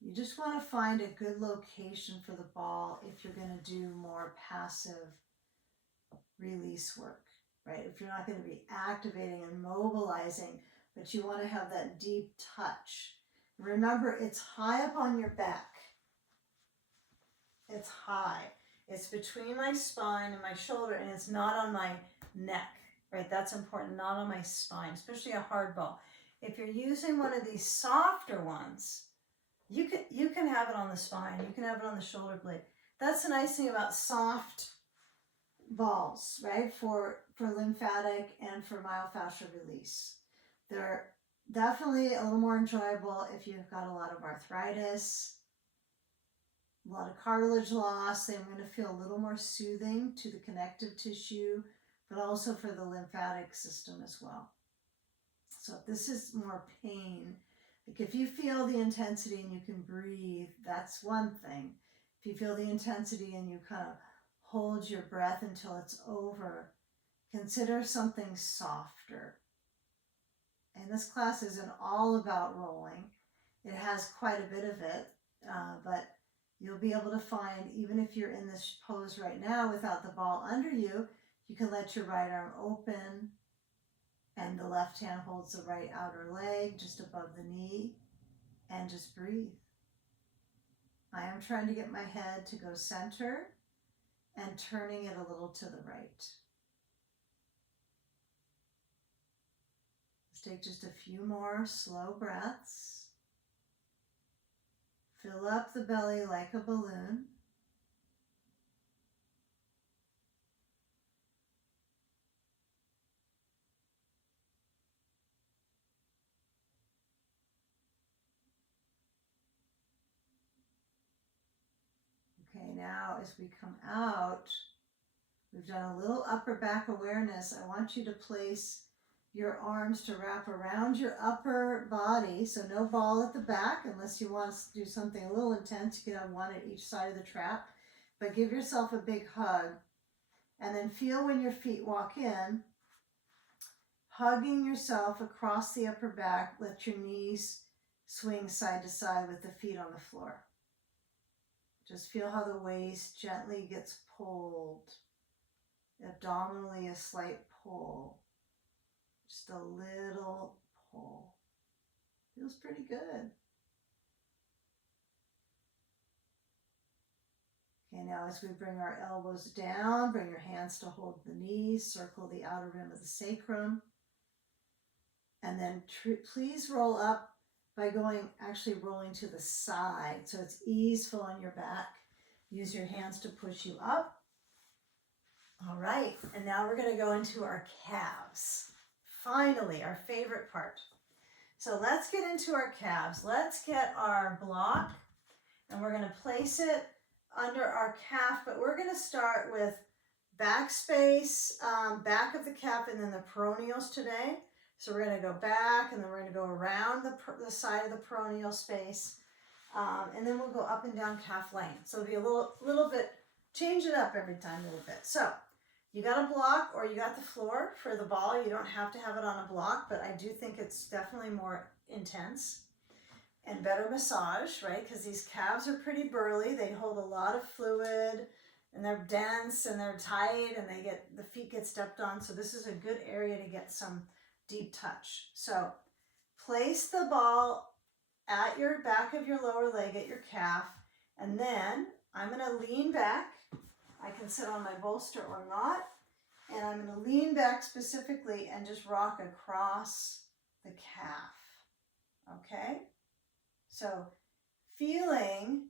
You just want to find a good location for the ball if you're going to do more passive release work, right? If you're not going to be activating and mobilizing, but you want to have that deep touch. Remember, it's high up on your back. It's high. It's between my spine and my shoulder, and it's not on my neck, right? That's important, not on my spine, especially a hard ball. If you're using one of these softer ones, you can have it on the spine. You can have it on the shoulder blade. That's the nice thing about soft balls, right? For lymphatic and for myofascial release. They're definitely a little more enjoyable if you've got a lot of arthritis, a lot of cartilage loss. They're going to feel a little more soothing to the connective tissue, but also for the lymphatic system as well. So if this is more pain, like if you feel the intensity and you can breathe, that's one thing. If you feel the intensity and you kind of hold your breath until it's over, consider something softer. And this class isn't all about rolling. It has quite a bit of it, but you'll be able to find, even if you're in this pose right now without the ball under you, you can let your right arm open and the left hand holds the right outer leg just above the knee, and just breathe. I am trying to get my head to go center and turning it a little to the right. Let's take just a few more slow breaths. Fill up the belly like a balloon. Okay, now as we come out, we've done a little upper back awareness. I want you to place your arms to wrap around your upper body. So no ball at the back unless you want to do something a little intense. You can have one at each side of the trap. But give yourself a big hug. And then feel when your feet walk in, hugging yourself across the upper back. Let your knees swing side to side with the feet on the floor. Just feel how the waist gently gets pulled. Abdominally, a slight pull. Just a little pull. Feels pretty good. Okay, now as we bring our elbows down, bring your hands to hold the knees, circle the outer rim of the sacrum. And then please roll up by actually rolling to the side. So it's easeful on your back. Use your hands to push you up. All right, and now we're going to go into our calves. Finally, our favorite part. So let's get into our calves. Let's get our block, and we're going to place it under our calf, but we're going to start with back space, back of the calf, and then the peroneals today. So we're going to go back, and then we're going to go around the side of the peroneal space. And then we'll go up and down calf lane. So it'll be a little bit, change it up every time a little bit. So you got a block or you got the floor for the ball. You don't have to have it on a block, but I do think it's definitely more intense and better massage, right? Because these calves are pretty burly. They hold a lot of fluid and they're dense and they're tight and the feet get stepped on. So this is a good area to get some deep touch. So place the ball at your back of your lower leg at your calf, and then I'm going to lean back. I can sit on my bolster or not, and I'm going to lean back specifically and just rock across the calf. Okay? So feeling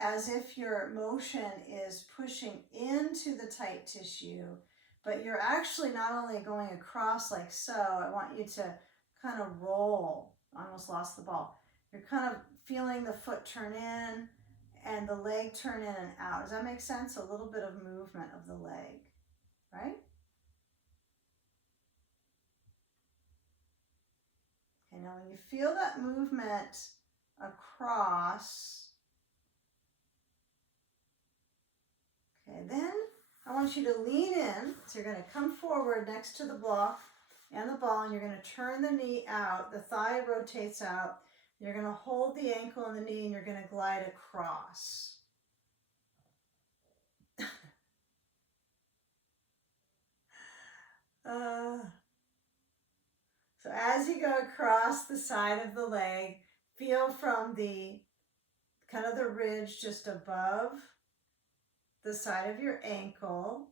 as if your motion is pushing into the tight tissue, but you're actually not only going across like so. I want you to kind of roll. I almost lost the ball. You're kind of feeling the foot turn in and the leg turn in and out. Does that make sense? A little bit of movement of the leg, right? Okay, now when you feel that movement across, okay, then I want you to lean in. So you're going to come forward next to the block and the ball, and you're going to turn the knee out. The thigh rotates out. You're going to hold the ankle and the knee, and you're going to glide across. So as you go across the side of the leg, feel from the kind of the ridge just above the side of your ankle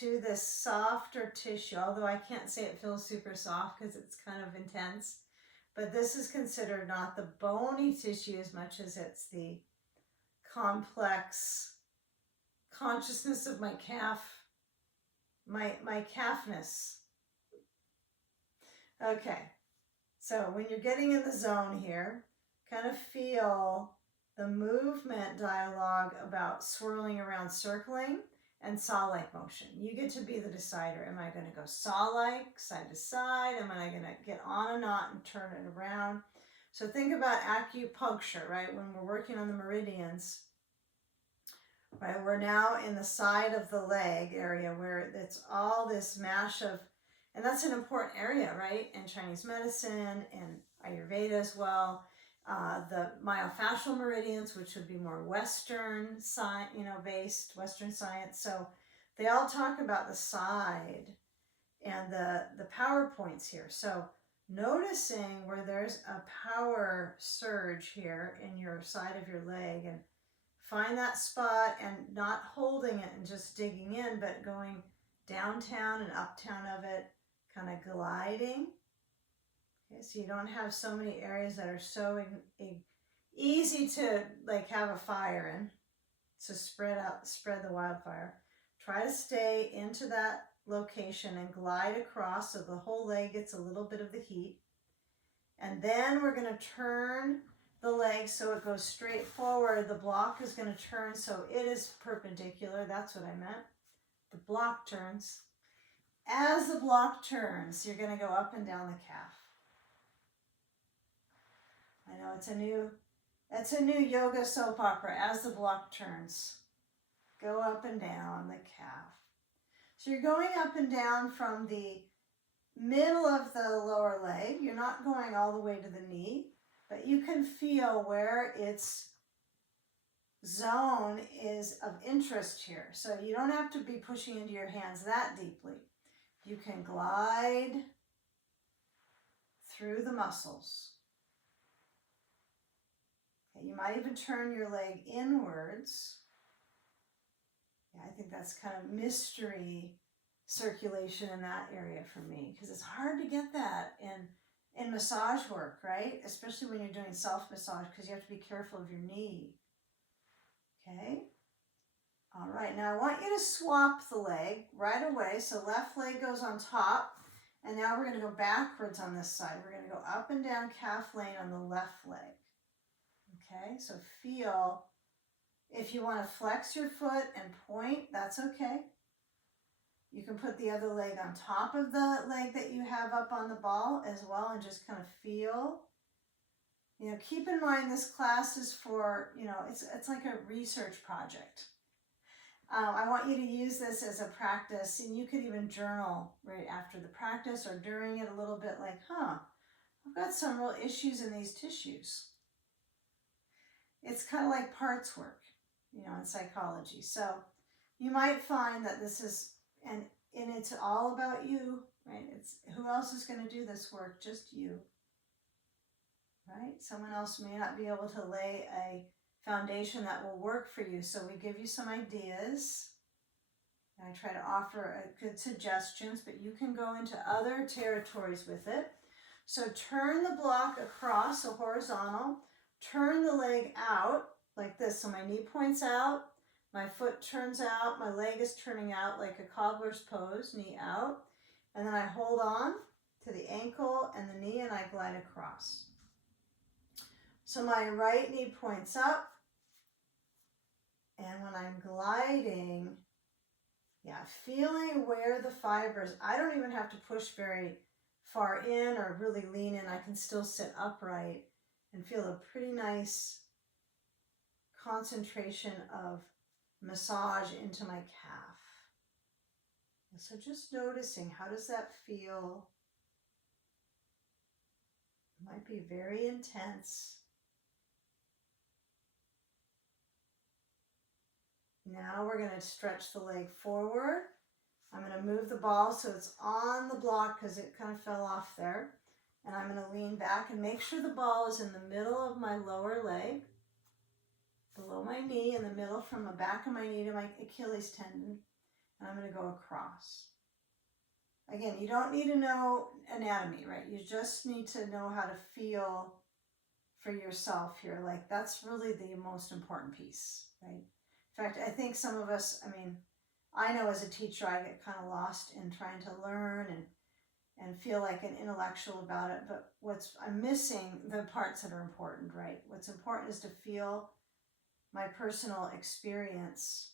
to this softer tissue, although I can't say it feels super soft because it's kind of intense. But this is considered not the bony tissue as much as it's the complex consciousness of my calf, my calfness. Okay, so when you're getting in the zone here, kind of feel the movement dialogue about swirling around, circling, and saw-like motion. You get to be the decider. Am I going to go saw-like, side to side? Am I going to get on a knot and turn it around? So think about acupuncture, right? When we're working on the meridians, right? We're now in the side of the leg area where it's all this mash of, and that's an important area, right? In Chinese medicine and Ayurveda as well. The myofascial meridians, which would be more Western science, based Western science. So they all talk about the side and the power points here. So noticing where there's a power surge here in your side of your leg, and find that spot and not holding it and just digging in, but going downtown and uptown of it, kind of gliding. Okay, so you don't have so many areas that are so easy to like have a fire in. So spread the wildfire. Try to stay into that location and glide across so the whole leg gets a little bit of the heat. And then we're going to turn the leg so it goes straight forward. The block is going to turn so it is perpendicular. That's what I meant. The block turns. As the block turns, you're going to go up and down the calf. I know it's a new yoga soap opera. As the block turns, go up and down the calf. So you're going up and down from the middle of the lower leg. You're not going all the way to the knee, but you can feel where its zone is of interest here. So you don't have to be pushing into your hands that deeply. You can glide through the muscles. Okay, you might even turn your leg inwards. Yeah, I think that's kind of mystery circulation in that area for me, because it's hard to get that in massage work, right? Especially when you're doing self-massage, because you have to be careful of your knee. Okay? All right, now I want you to swap the leg right away. So left leg goes on top, and now we're going to go backwards on this side. We're going to go up and down calf lane on the left leg. Okay, so feel, if you want to flex your foot and point, that's okay. You can put the other leg on top of the leg that you have up on the ball as well and just kind of feel, You know, keep in mind this class is for, you know, it's like a research project. I want you to use this as a practice, and you could even journal right after the practice or during it a little bit like, I've got some real issues in these tissues. It's kind of like parts work, you know, in psychology. So you might find that this is, and it's all about you, right? It's who else is going to do this work? Just you, right? Someone else may not be able to lay a foundation that will work for you. So we give you some ideas. I try to offer good suggestions, but you can go into other territories with it. So turn the block across, so horizontal. Turn the leg out like this. So my knee points out, my foot turns out, my leg is turning out like a cobbler's pose, knee out. And then I hold on to the ankle and the knee and I glide across. So my right knee points up. And when I'm gliding, feeling where the fibers, I don't even have to push very far in or really lean in. I can still sit upright and feel a pretty nice concentration of massage into my calf. So just noticing, how does that feel? It might be very intense. Now we're going to stretch the leg forward. I'm going to move the ball so it's on the block because it kind of fell off there. And I'm going to lean back and make sure the ball is in the middle of my lower leg, below my knee, in the middle from the back of my knee to my Achilles tendon. And I'm going to go across. Again, you don't need to know anatomy, right? You just need to know how to feel for yourself here. Like, that's really the most important piece, right? In fact, I think some of us, I know as a teacher, I get kind of lost in trying to learn and feel like an intellectual about it. But I'm missing the parts that are important, right? What's important is to feel my personal experience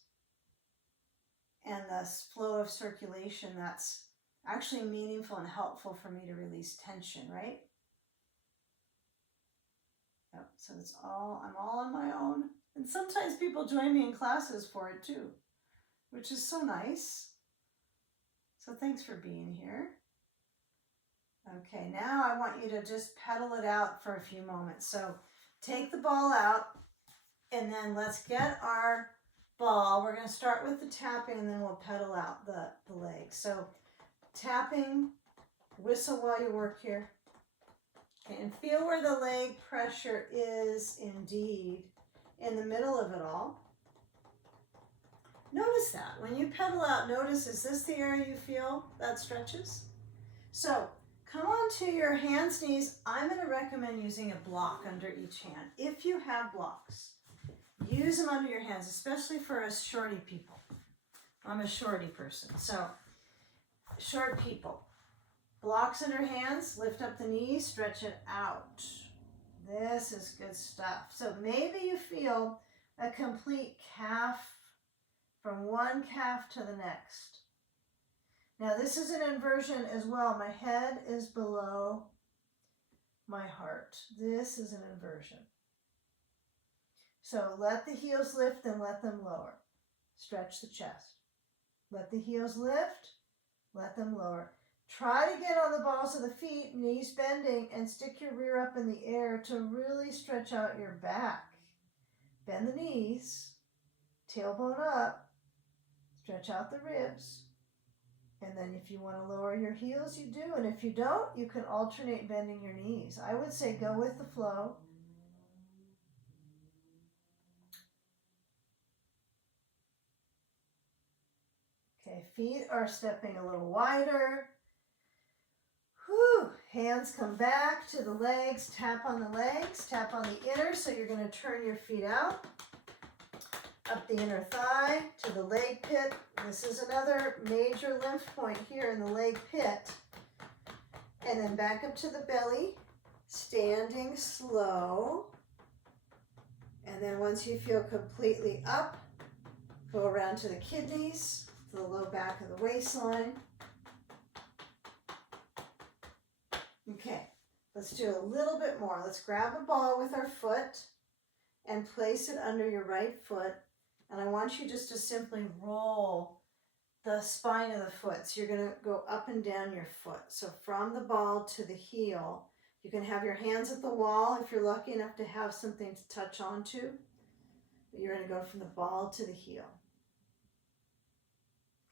and the flow of circulation that's actually meaningful and helpful for me to release tension, right? Yep, so I'm all on my own. And sometimes people join me in classes for it too, which is so nice. So thanks for being here. Okay, now I want you to just pedal it out for a few moments. So take the ball out, and then let's get our ball. We're going to start with the tapping, and then we'll pedal out the leg. So tapping, whistle while you work here. Okay, and feel where the leg pressure is indeed in the middle of it all. Notice that. When you pedal out, notice, is this the area you feel that stretches? So come on to your hands, knees. I'm going to recommend using a block under each hand. If you have blocks, use them under your hands, especially for us shorty people. I'm a shorty person. So short people. Blocks under hands, lift up the knees, stretch it out. This is good stuff. So maybe you feel a complete calf from one calf to the next. Now this is an inversion as well. My head is below my heart. This is an inversion. So let the heels lift and let them lower. Stretch the chest. Let the heels lift, let them lower. Try to get on the balls of the feet, knees bending, and stick your rear up in the air to really stretch out your back. Bend the knees, tailbone up, stretch out the ribs. And then if you want to lower your heels, you do. And if you don't, you can alternate bending your knees. I would say go with the flow. Okay, feet are stepping a little wider. Whew. Hands come back to the legs, tap on the legs, tap on the inner, so you're going to turn your feet out, up the inner thigh to the leg pit. This is another major lymph point here in the leg pit. And then back up to the belly, standing slow. And then once you feel completely up, go around to the kidneys, to the low back of the waistline. Okay, Let's do a little bit more. Let's grab a ball with our foot and place it under your right foot. And I want you just to simply roll the spine of the foot. So you're going to go up and down your foot. So from the ball to the heel, you can have your hands at the wall if you're lucky enough to have something to touch onto. But you're going to go from the ball to the heel.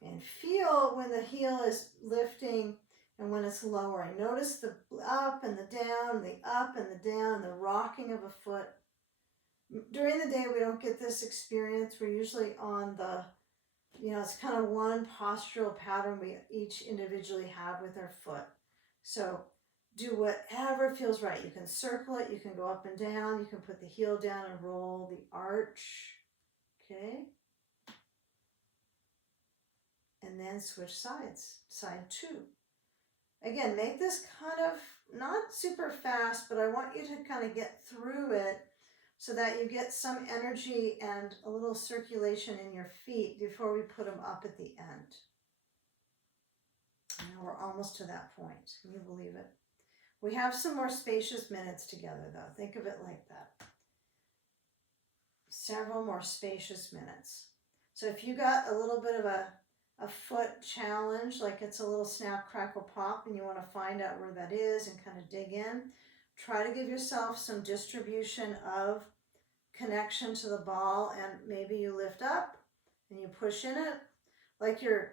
And feel when the heel is lifting and when it's lowering. Notice the up and the down, the up and the down, the rocking of a foot. During the day, we don't get this experience. We're usually on the, it's kind of one postural pattern we each individually have with our foot. So do whatever feels right. You can circle it, you can go up and down, you can put the heel down and roll the arch. Okay. And then switch sides, side 2. Again, make this kind of not super fast, but I want you to kind of get through it so that you get some energy and a little circulation in your feet before we put them up at the end. Now we're almost to that point. Can you believe it? We have some more spacious minutes together, though. Think of it like that. Several more spacious minutes. So if you got a little bit of a foot challenge, like it's a little snap, crackle, pop, and you want to find out where that is and kind of dig in, try to give yourself some distribution of connection to the ball, and maybe you lift up and you push in it like you're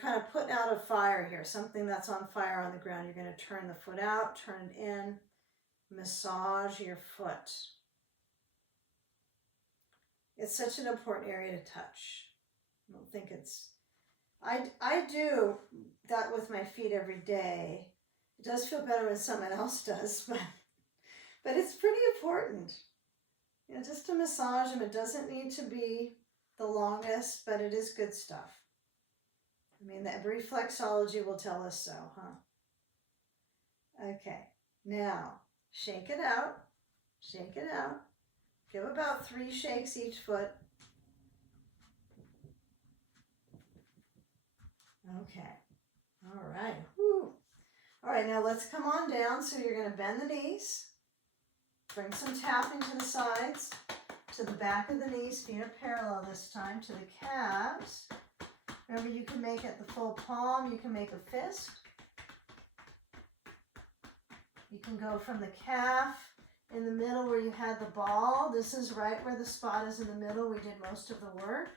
kind of putting out a fire here, something that's on fire on the ground. You're going to turn the foot out, turn it in, massage your foot. It's such an important area to touch. I don't think it's I do that with my feet every day. It does feel better when someone else does, but it's pretty important. Just to massage them. It doesn't need to be the longest, but it is good stuff. I mean, the reflexology will tell us so, huh? Okay, now shake it out. Shake it out. Give about 3 shakes each foot. Okay. All right. Whew. All right, now let's come on down. So you're going to bend the knees. Bring some tapping to the sides, to the back of the knees. Feet are parallel this time, to the calves. Remember, you can make it the full palm. You can make a fist. You can go from the calf in the middle where you had the ball. This is right where the spot is in the middle. We did most of the work.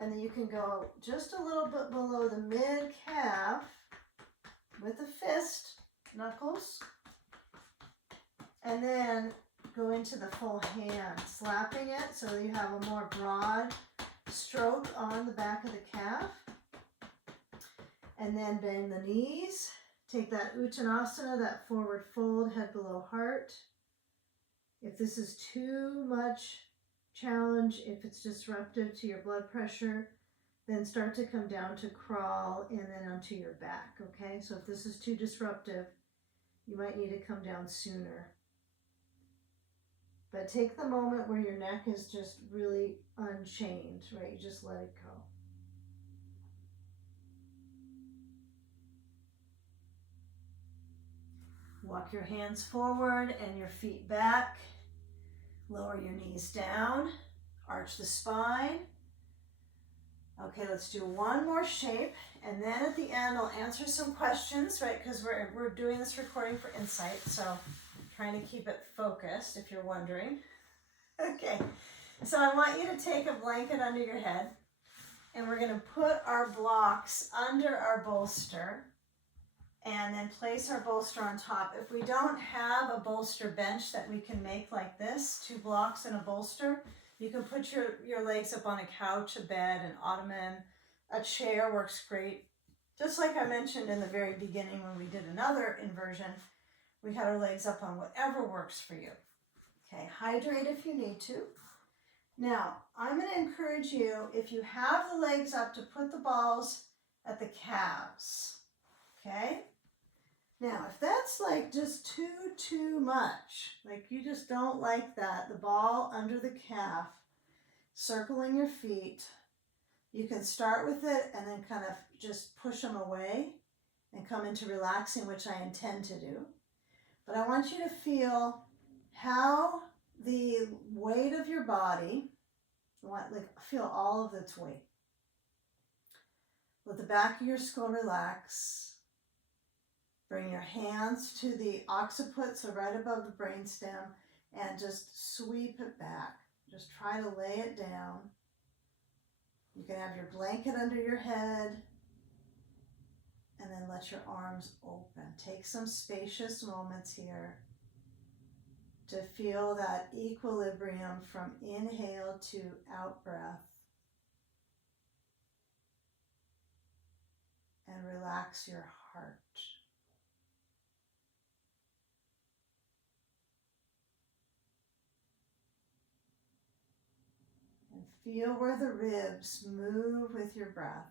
And then you can go just a little bit below the mid-calf with the fist, knuckles. And then go into the full hand, slapping it so that you have a more broad stroke on the back of the calf. And then bend the knees. Take that Uttanasana, that forward fold, head below heart. If this is too much challenge, if it's disruptive to your blood pressure, then start to come down to crawl and then onto your back, okay? So if this is too disruptive, you might need to come down sooner. But take the moment where your neck is just really unchained, right? You just let it go. Walk your hands forward and your feet back. Lower your knees down. Arch the spine. Okay, let's do one more shape. And then at the end, I'll answer some questions, right? Because we're doing this recording for insight. So I'm trying to keep it focused, if you're wondering. Okay, so I want you to take a blanket under your head. And we're going to put our blocks under our bolster. And then place our bolster on top. If we don't have a bolster bench that we can make like this, 2 blocks and a bolster, you can put your legs up on a couch, a bed, an ottoman, a chair works great. Just like I mentioned in the very beginning when we did another inversion, we had our legs up on whatever works for you. Okay, hydrate if you need to. Now, I'm going to encourage you, if you have the legs up, to put the balls at the calves. Okay? Now, if that's like just too much, like you just don't like that, the ball under the calf, circling your feet, you can start with it and then kind of just push them away and come into relaxing, which I intend to do. But I want you to feel how the weight of your body, feel all of its weight. Let the back of your skull relax. Bring your hands to the occiput, so right above the brainstem, and just sweep it back. Just try to lay it down. You can have your blanket under your head, and then let your arms open. Take some spacious moments here to feel that equilibrium from inhale to out breath. And relax your heart. And feel where the ribs move with your breath.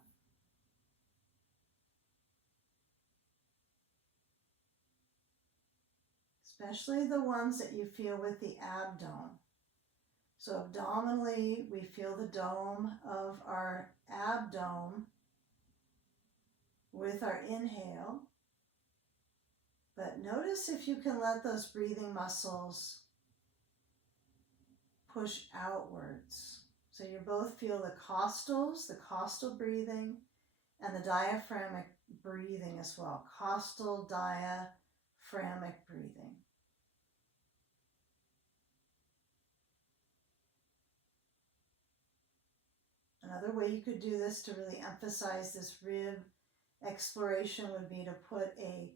Especially the ones that you feel with the abdomen. So abdominally, we feel the dome of our abdomen with our inhale. But notice if you can let those breathing muscles push outwards. So you both feel the costals, the costal breathing, and the diaphragmic breathing as well. Costal, diaphragmic breathing. Another way you could do this to really emphasize this rib exploration would be to put a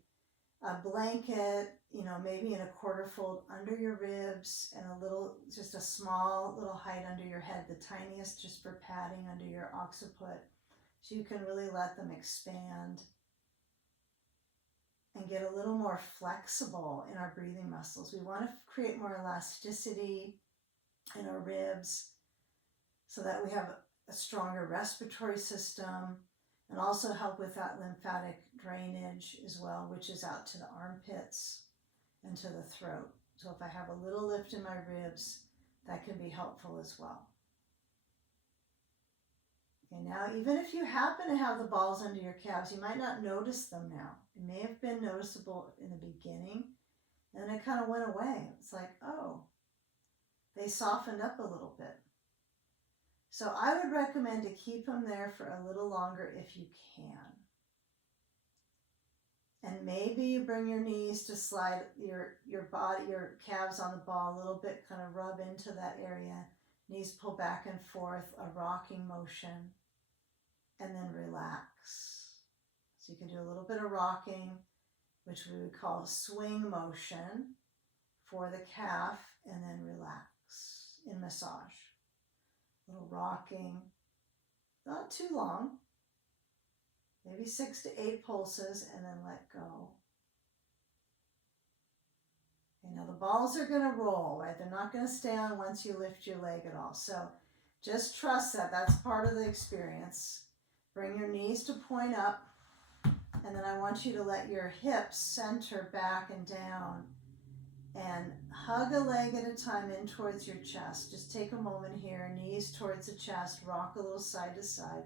blanket, maybe in a quarter fold under your ribs, and just a small little height under your head, the tiniest just for padding under your occiput, so you can really let them expand and get a little more flexible in our breathing muscles. We want to create more elasticity in our ribs so that we have a stronger respiratory system, and also help with that lymphatic drainage as well, which is out to the armpits and to the throat. So if I have a little lift in my ribs, that can be helpful as well. Okay, now even if you happen to have the balls under your calves, you might not notice them now. It may have been noticeable in the beginning, and then it kind of went away. It's like, oh, they softened up a little bit. So I would recommend to keep them there for a little longer if you can. And maybe you bring your knees to slide your body, your calves on the ball a little bit, kind of rub into that area. Knees pull back and forth, a rocking motion, and then relax. So you can do a little bit of rocking, which we would call swing motion for the calf, and then relax in massage. Little rocking, not too long, maybe 6 to 8 pulses, and then let go. Okay, now the balls are going to roll, right? They're not going to stay on once you lift your leg at all. So just trust that. That's part of the experience. Bring your knees to point up, and then I want you to let your hips center back and down, and hug a leg at a time in towards your chest. Just take a moment here, knees towards the chest, rock a little side to side.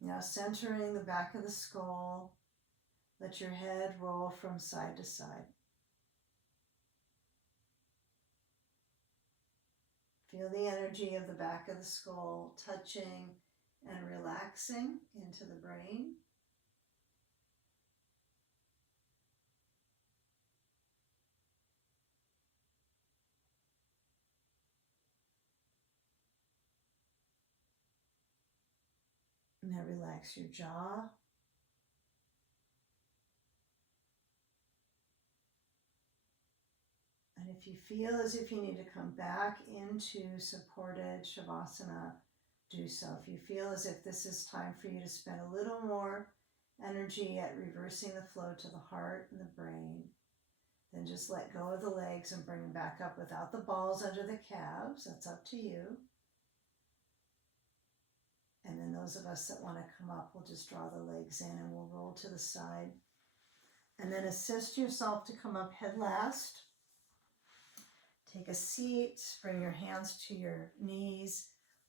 Now centering the back of the skull, let your head roll from side to side. Feel the energy of the back of the skull touching and relaxing into the brain. Now relax your jaw. And if you feel as if you need to come back into supported Shavasana, do so. If you feel as if this is time for you to spend a little more energy at reversing the flow to the heart and the brain, then just let go of the legs and bring them back up without the balls under the calves. That's up to you. And then those of us that want to come up, we'll just draw the legs in and we'll roll to the side. And then assist yourself to come up head last. Take a seat, bring your hands to your knees,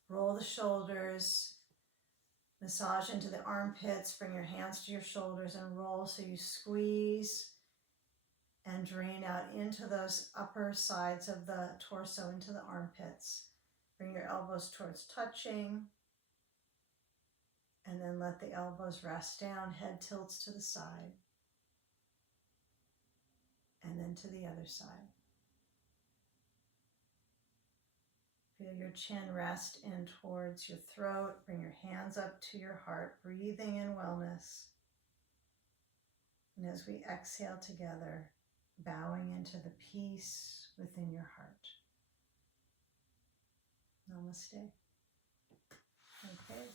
roll the shoulders, Massage into the armpits, bring your hands to your shoulders and roll so you squeeze and drain out into those upper sides of the torso, into the armpits. Bring your elbows towards touching, and then let the elbows rest down, head tilts to the side, and then to the other side. Feel your chin rest in towards your throat. Bring your hands up to your heart, breathing in wellness. And as we exhale together, bowing into the peace within your heart. Namaste. Okay.